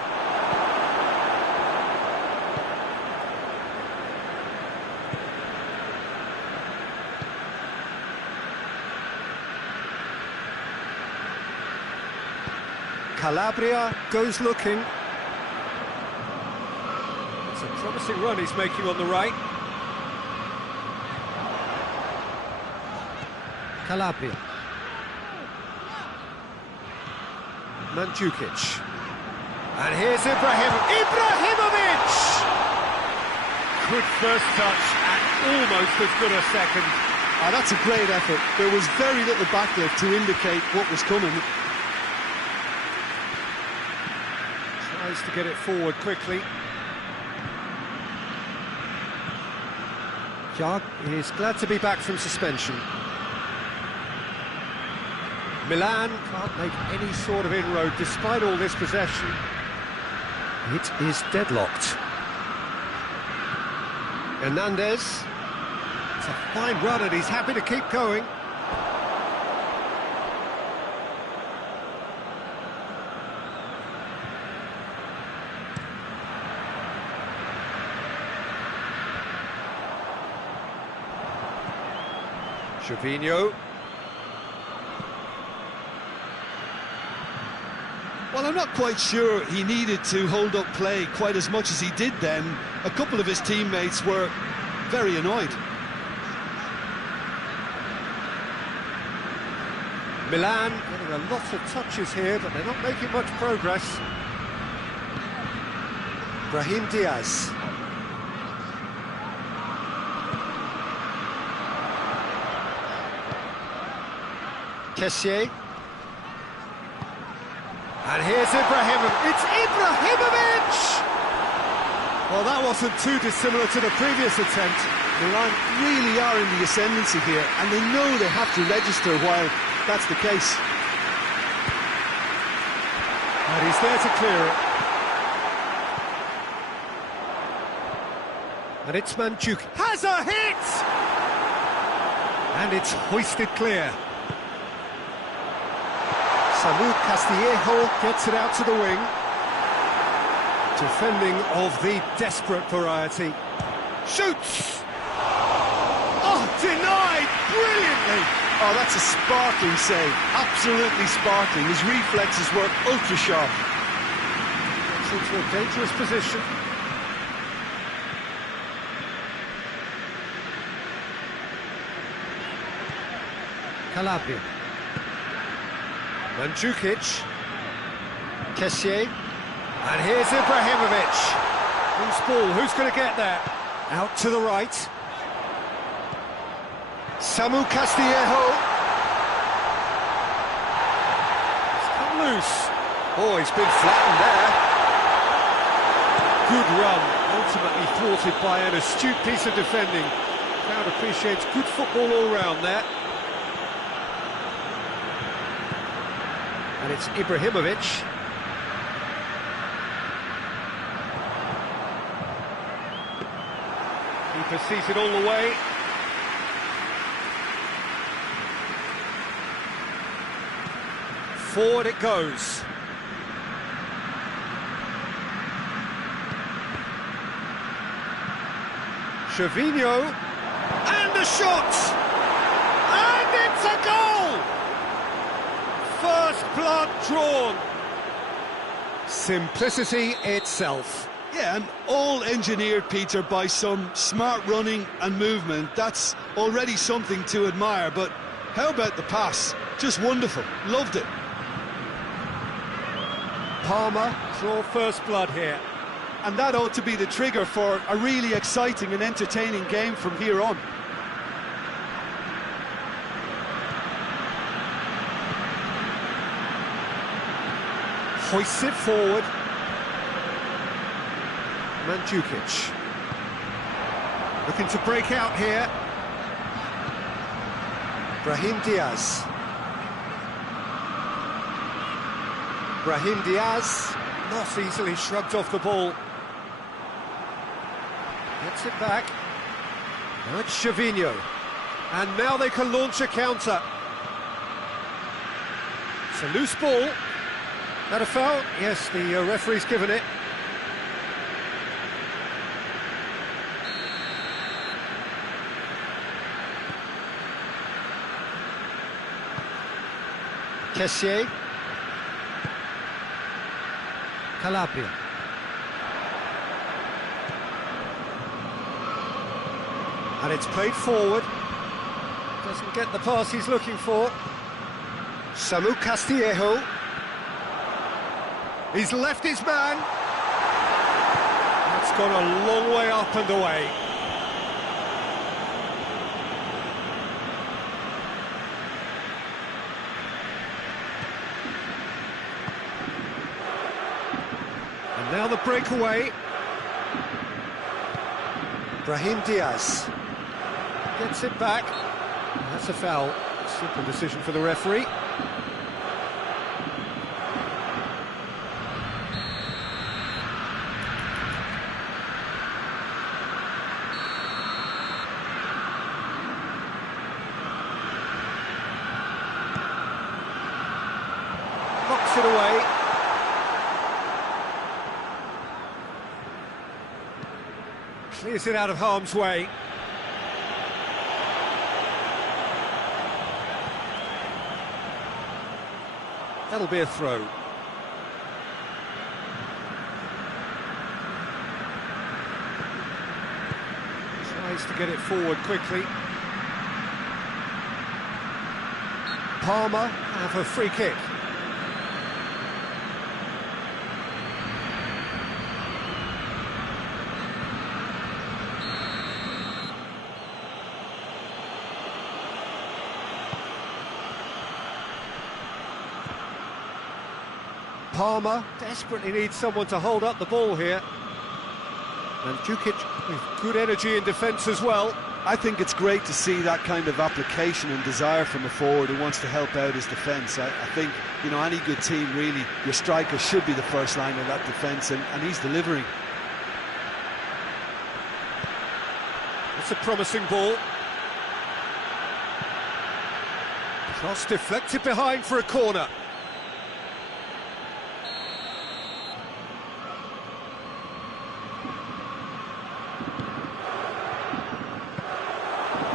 Calabria goes looking. It's a promising run he's making on the right. Calabria. Mandzukic. And here's Ibrahimovic! Good first touch and almost as good a second. Ah, that's a great effort. There was very little backlift to indicate what was coming. Tries to get it forward quickly. Jag is glad to be back from suspension. Milan can't make any sort of inroad despite all this possession. It is deadlocked. Hernandez. It's a fine run and he's happy to keep going. Gervinho. Well, I'm not quite sure he needed to hold up play quite as much as he did then. A couple of his teammates were very annoyed. Milan getting a lot of touches here, but they're not making much progress. Brahim Diaz. Kessié. And here's Ibrahimovic. It's Ibrahimovic! Well, that wasn't too dissimilar to the previous attempt. Milan really are in the ascendancy here, and they know they have to register while that's the case. And he's there to clear it. And it's Mandzukic. Has a hit! And it's hoisted clear. Samu Castillejo gets it out to the wing. Defending of the desperate variety. Shoots! Oh, denied brilliantly! Oh, that's a sparkling save. Absolutely sparkling. His reflexes work ultra sharp. Gets into a dangerous position. Calabria. Mandzukic. Kessié. And here's Ibrahimovic. Loose ball, who's going to get there? Out to the right. Samu Castillejo. It's come loose. Oh, he's been flattened there. Good run, ultimately thwarted by an astute piece of defending. Crowd appreciates good football all round there. And it's Ibrahimovic. Keeper sees it all the way. Forward it goes. Gervinho. And a shot! And it's a goal! First blood drawn. Simplicity itself. Yeah, and all engineered, Peter, by some smart running and movement. That's already something to admire, but how about the pass? Just wonderful. Loved it. Palmer draw first blood here. And that ought to be the trigger for a really exciting and entertaining game from here on. Hoists it forward. Mandzukic. Looking to break out here. Brahim Diaz. Brahim Diaz, not easily shrugged off the ball. Gets it back. Now it's Gervinho. And now they can launch a counter. It's a loose ball. That a foul? Yes, the referee's given it. Kessié. Calabria. And it's played forward. Doesn't get the pass he's looking for. Samu Castillejo. He's left his man. That's gone a long way up and away. And now the breakaway. Brahim Diaz gets it back. That's a foul. Simple decision for the referee. Knocks it away. Clears it out of harm's way. That'll be a throw. Tries to get it forward quickly. Palmer have a free kick. Palmer desperately needs someone to hold up the ball here. Mandzukic with good energy in defence as well. I think it's great to see that kind of application and desire from a forward who wants to help out his defence. I think, you know, any good team, really, your striker should be the first line of that defence, and he's delivering. It's a promising ball. Cross deflected behind for a corner.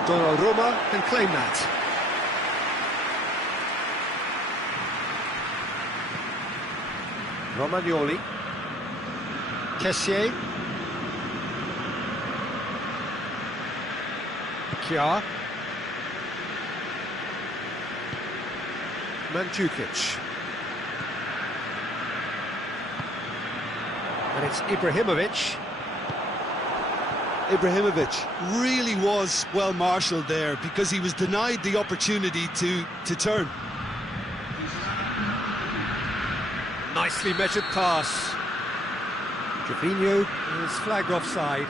Donnarumma can claim that. Romagnoli. Kessié. Kjaer. Mandzukic. And it's Ibrahimovic. Ibrahimovic really was well marshalled there because he was denied the opportunity to turn. Nicely measured pass. Gervinho is flagged offside.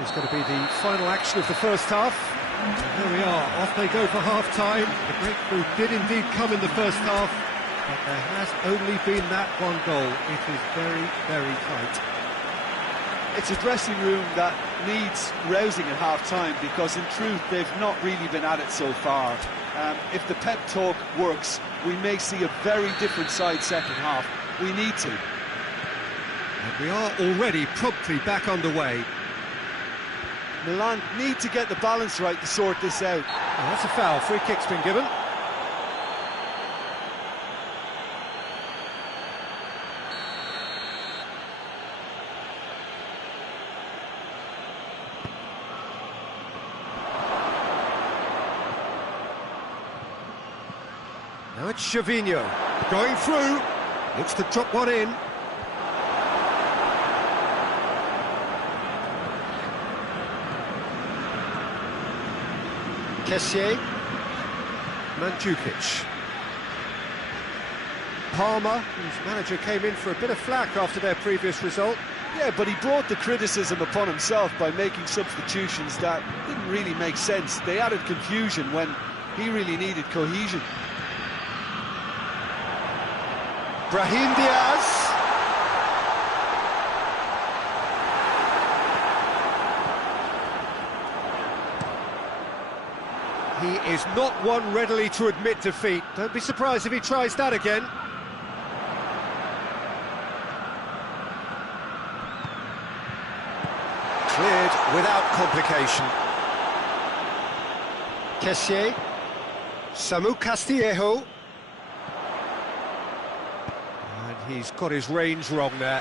It's going to be the final action of the first half. And there we are, off they go for half-time. The breakthrough did indeed come in the first half, but there has only been that one goal. It is very, very tight. It's a dressing room that needs rousing at half-time because, in truth, they've not really been at it so far. If the pep talk works, we may see a very different side second half. We need to. And we are already promptly back underway. Milan need to get the balance right to sort this out. Oh, that's a foul. Free kick's been given. Now it's Gervinho going through. Looks to drop one in. Kessié. Mandzukic. Palmer, whose manager came in for a bit of flack after their previous result. Yeah, but he brought the criticism upon himself by making substitutions that didn't really make sense. They added confusion when he really needed cohesion. Brahim Diaz. He is not one readily to admit defeat. Don't be surprised if he tries that again. Cleared without complication. Kessié. Samu Castillejo. And he's got his range wrong there.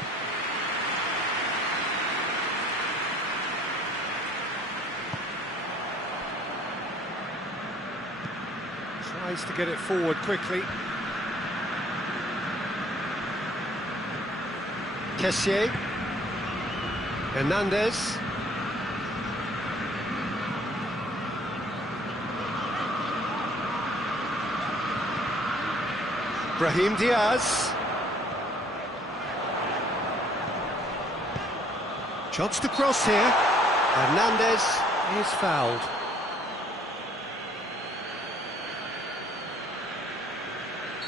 Tries to get it forward quickly. Kessié. Hernandez. Brahim Diaz. Chance to cross here. Hernandez is fouled.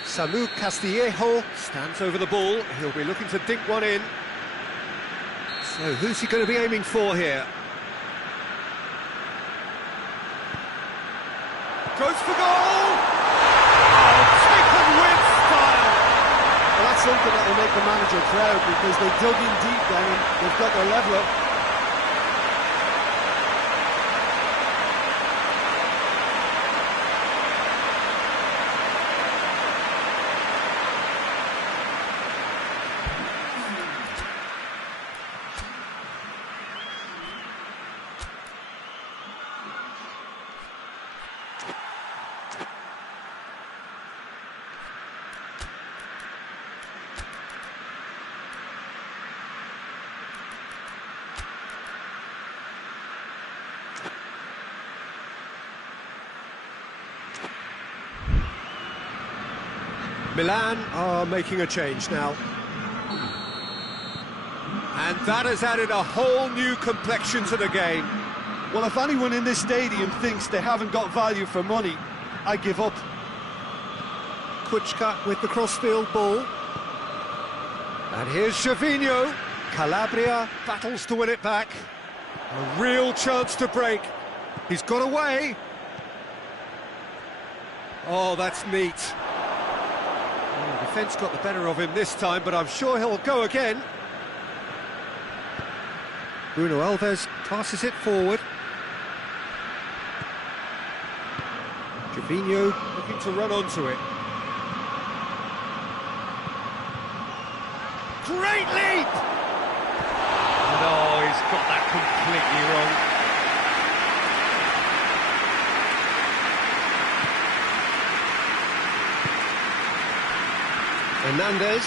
Samu Castillejo stands over the ball. He'll be looking to dink one in. So who's he going to be aiming for here? Goes for goal! Oh, taken with style! Well, that's something that will make the manager proud because they dug in deep then and they've got their level up. Milan are making a change now. And that has added a whole new complexion to the game. Well, if anyone in this stadium thinks they haven't got value for money, I give up. Kuchka with the crossfield ball. And here's Gervinho. Calabria battles to win it back. A real chance to break. He's got away. Oh, that's neat. Oh, the defence got the better of him this time, but I'm sure he'll go again. Bruno Alves passes it forward. Gervinho looking to run onto it. Great leap! No, he's got that completely wrong. Hernandez.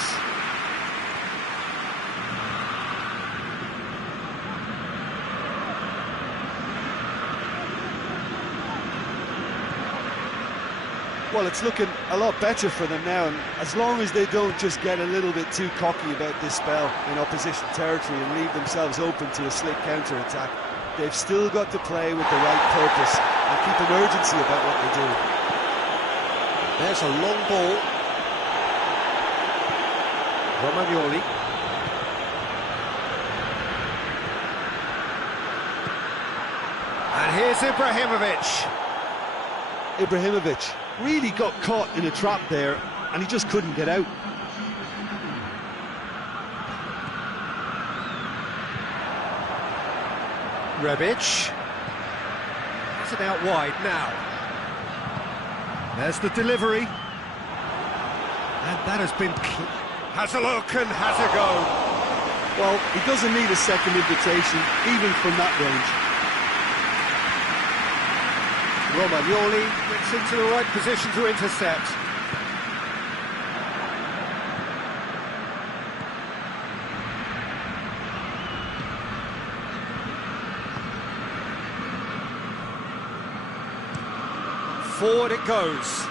Well, it's looking a lot better for them now, and as long as they don't just get a little bit too cocky about this spell in opposition territory and leave themselves open to a slick counter-attack, they've still got to play with the right purpose and keep an urgency about what they do. There's a long ball. Romagnoli. And here's Ibrahimovic. Ibrahimovic really got caught in a trap there, and he just couldn't get out. Rebic. It's it out wide now. There's the delivery. And that has been... has a look and has a go. Well, he doesn't need a second invitation, even from that range. Romagnoli gets into the right position to intercept. Forward it goes.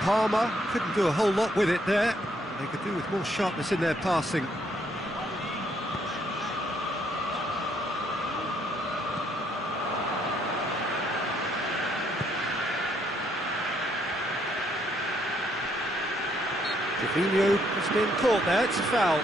Palmer couldn't do a whole lot with it there. They could do with more sharpness in their passing. Fabinho has been caught there, it's a foul.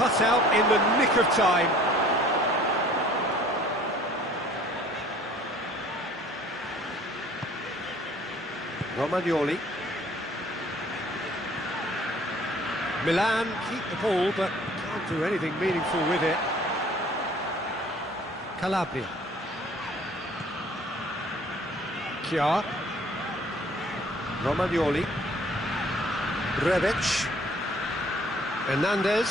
Cut out in the nick of time. Romagnoli. Milan keep the ball, but can't do anything meaningful with it. Calabria. Chiar. Romagnoli. Rebic. Hernandez.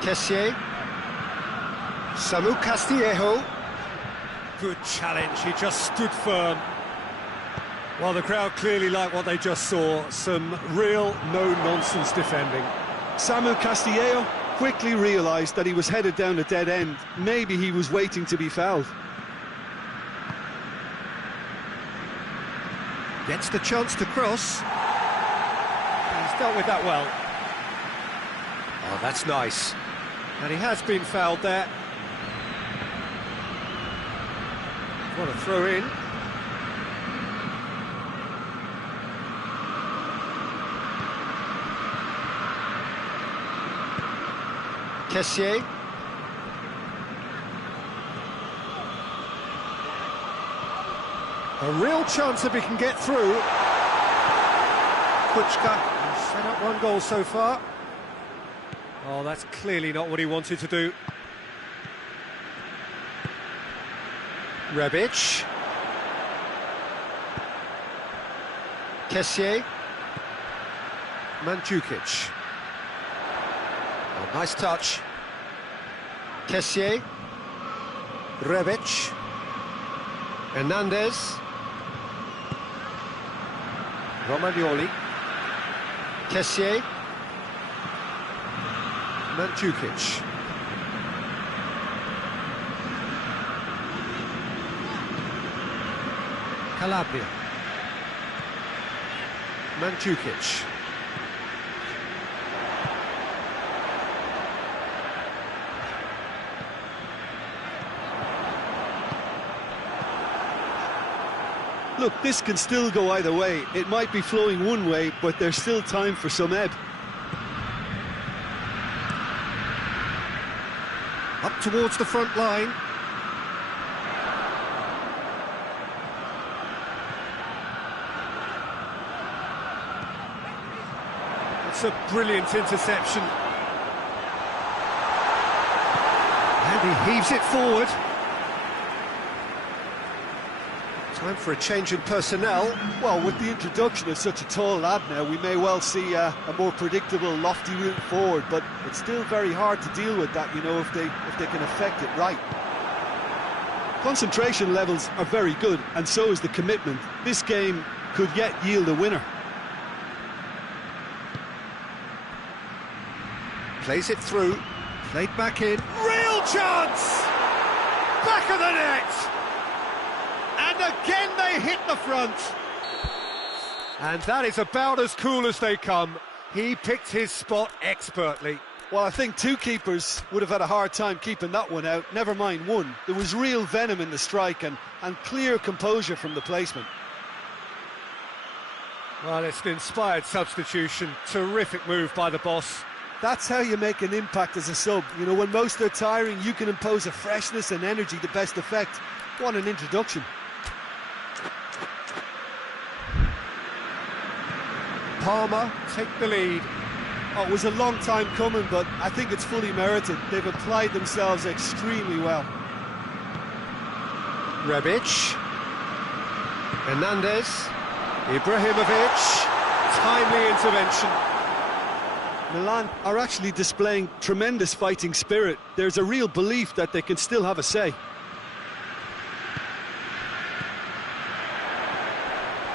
Kessié. Samu Castillejo. Good challenge, he just stood firm. Well, the crowd clearly liked what they just saw. Some real no-nonsense defending. Samu Castillejo quickly realised that he was headed down a dead end. Maybe he was waiting to be fouled. Gets the chance to cross. He's dealt with that well. Oh, that's nice. And he has been fouled there. What a throw in. Kessié. A real chance if he can get through. Kuchka has set up one goal so far. Oh, that's clearly not what he wanted to do. Rebic. Kessié. Mandzukic. Oh, nice touch. Kessié. Rebic. Hernandez. Romagnoli. Kessié. Mandzukic. Calabria. Mandzukic. Look, this can still go either way. It might be flowing one way, but there's still time for some ebb. Up towards the front line. It's a brilliant interception. And he heaves it forward. Time for a change in personnel. Well, with the introduction of such a tall lad now, we may well see a more predictable, lofty route forward, but it's still very hard to deal with that, you know, if they can affect it right. Concentration levels are very good, and so is the commitment. This game could yet yield a winner. Plays it through, played back in. Real chance! Back of the net! And again they hit the front. And that is about as cool as they come. He picked his spot expertly. Well, I think two keepers would have had a hard time keeping that one out, never mind one. There was real venom in the strike and clear composure from the placement. Well, it's an inspired substitution. Terrific move by the boss. That's how you make an impact as a sub. You know, when most are tiring, you can impose a freshness and energy to best effect. What an introduction. Palmer take the lead. Oh, it was a long time coming, but I think it's fully merited. They've applied themselves extremely well. Rebic, Hernandez, Ibrahimovic, timely intervention. Milan are actually displaying tremendous fighting spirit. There's a real belief that they can still have a say.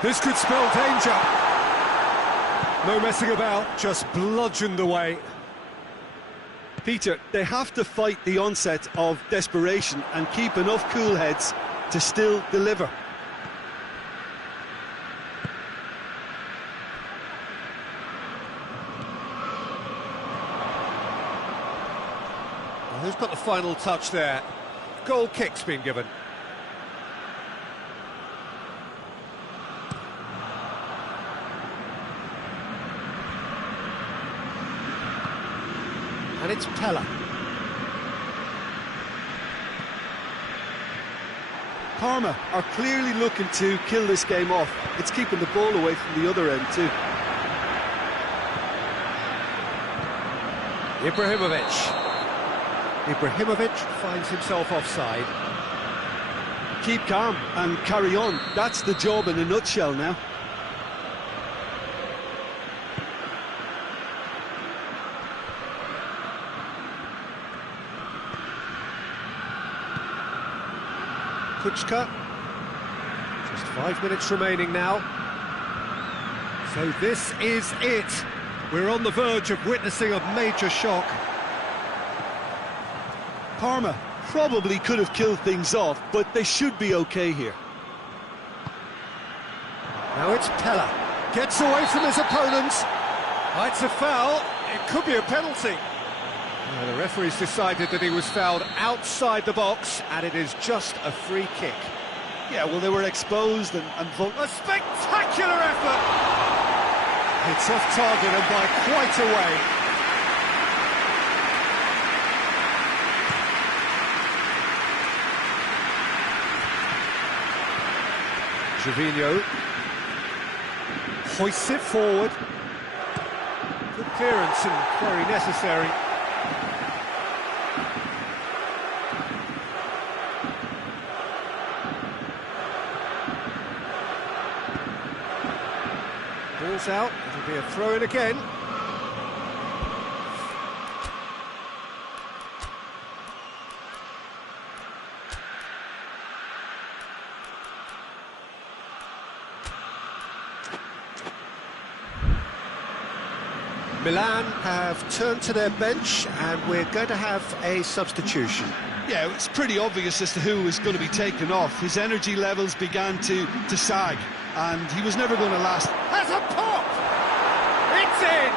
This could spell danger. No messing about, just bludgeoned away. Peter, they have to fight the onset of desperation and keep enough cool heads to still deliver. Well, who's got the final touch there? Goal kick's been given. And it's Pella. Parma are clearly looking to kill this game off. It's keeping the ball away from the other end too. Ibrahimovic finds himself offside. Keep calm and carry on. That's the job in a nutshell now. Kuczka, just 5 minutes remaining now. So this is it. We're on the verge of witnessing a major shock. Parma probably could have killed things off, but they should be okay here. Now it's Pella. Gets away from his opponents. It's a foul. It could be a penalty. The referee's decided that he was fouled outside the box, and it is just a free kick. Yeah, well, they were exposed and a spectacular effort! It's off target and by quite a way. Gervinho hoists it forward. Good clearance and very necessary. Ball's out, it'll be a throw-in again. Milan have turned to their bench and we're going to have a substitution. Yeah, it's pretty obvious as to who was going to be taken off. His energy levels began to sag, and he was never going to last. Has a pop! It's in!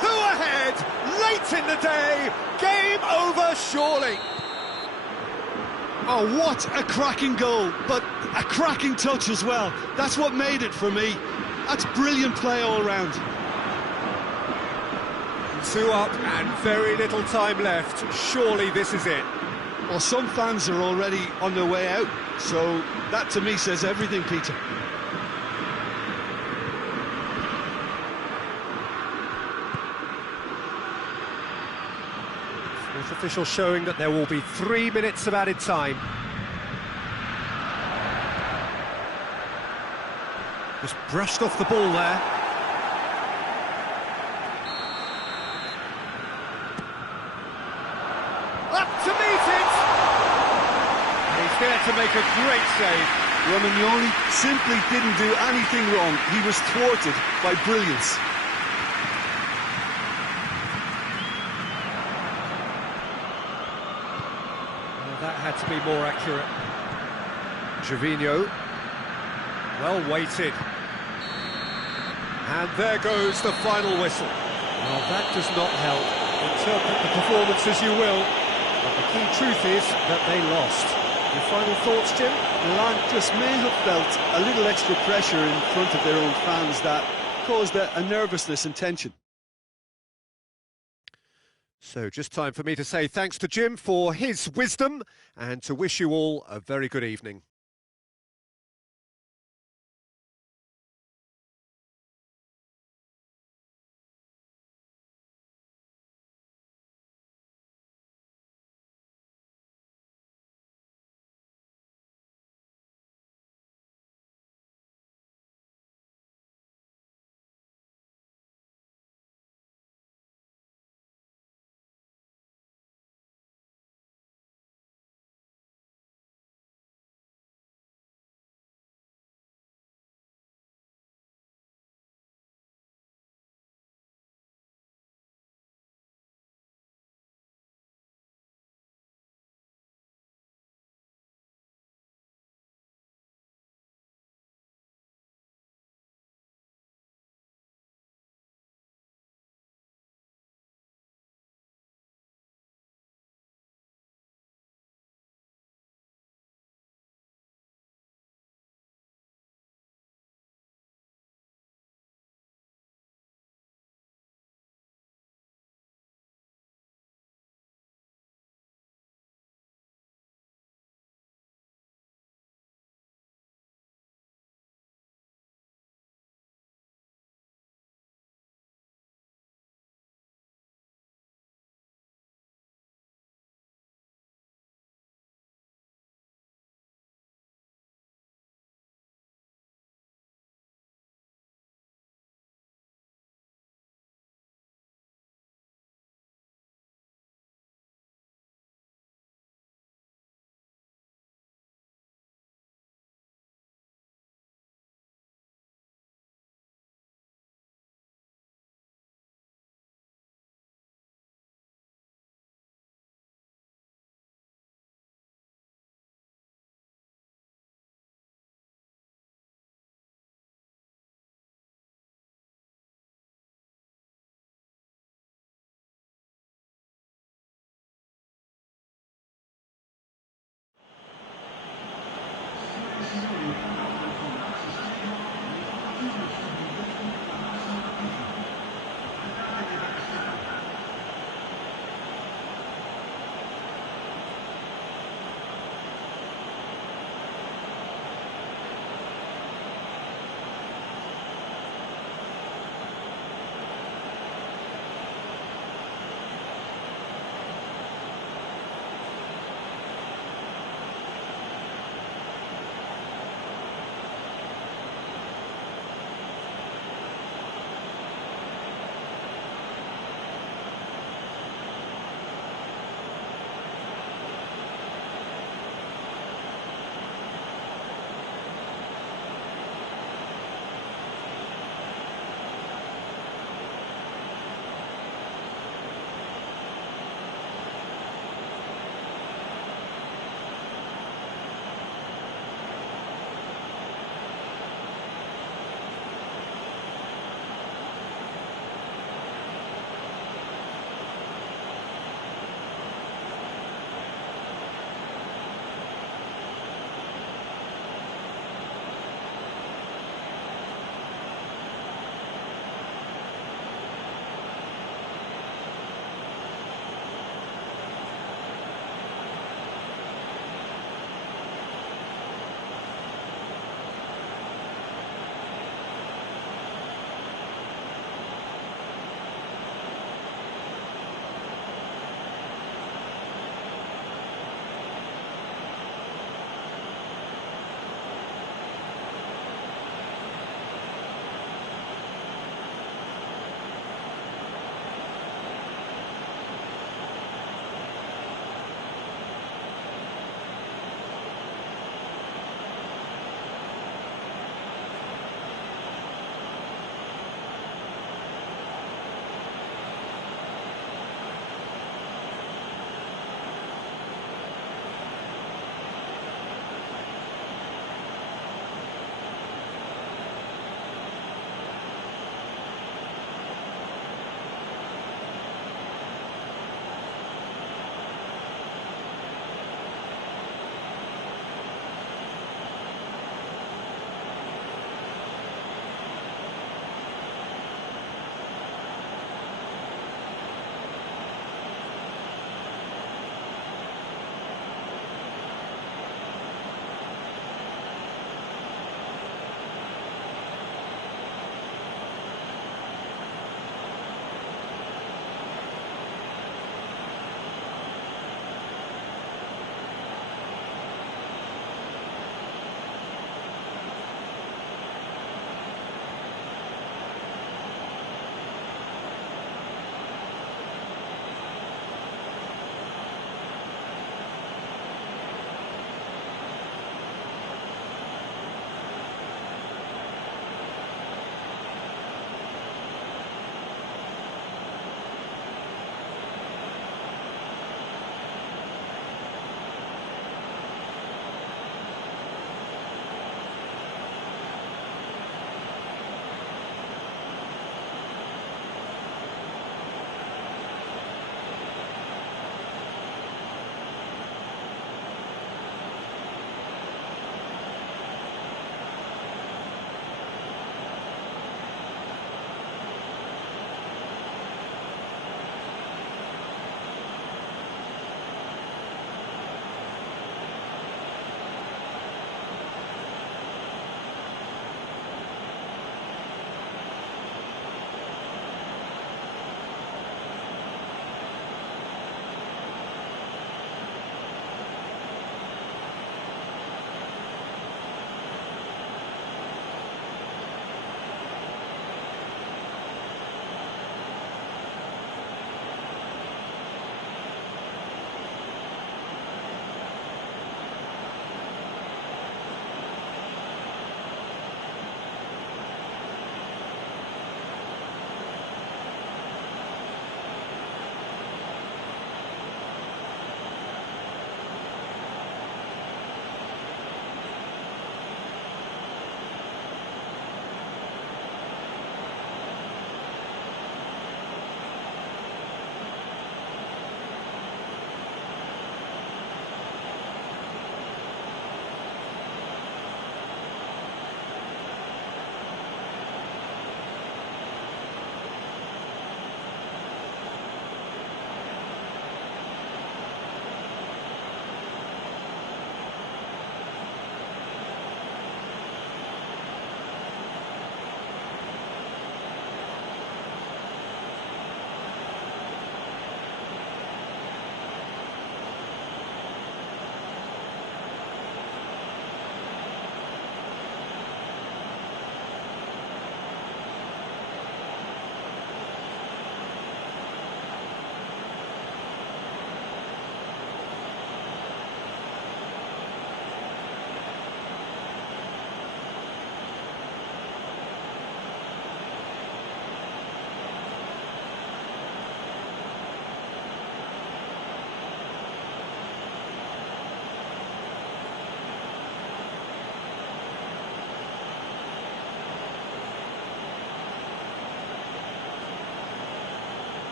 2 ahead, late in the day, game over surely. Oh, what a cracking goal, but a cracking touch as well. That's what made it for me. That's brilliant play all round. 2 up and very little time left. Surely this is it. Well, some fans are already on their way out, so that to me says everything, Peter. Fourth official showing that there will be 3 minutes of added time. Just brushed off the ball there. Up to meet it! He's there to make a great save. Romagnoli simply didn't do anything wrong. He was thwarted by brilliance. Well, that had to be more accurate. Gervinho, well weighted. And there goes the final whistle. Well, that does not help. Interpret the performance as you will. But the key truth is that they lost. Your final thoughts, Jim? Milan just may have felt a little extra pressure in front of their own fans that caused a nervousness and tension. So just time for me to say thanks to Jim for his wisdom and to wish you all a very good evening.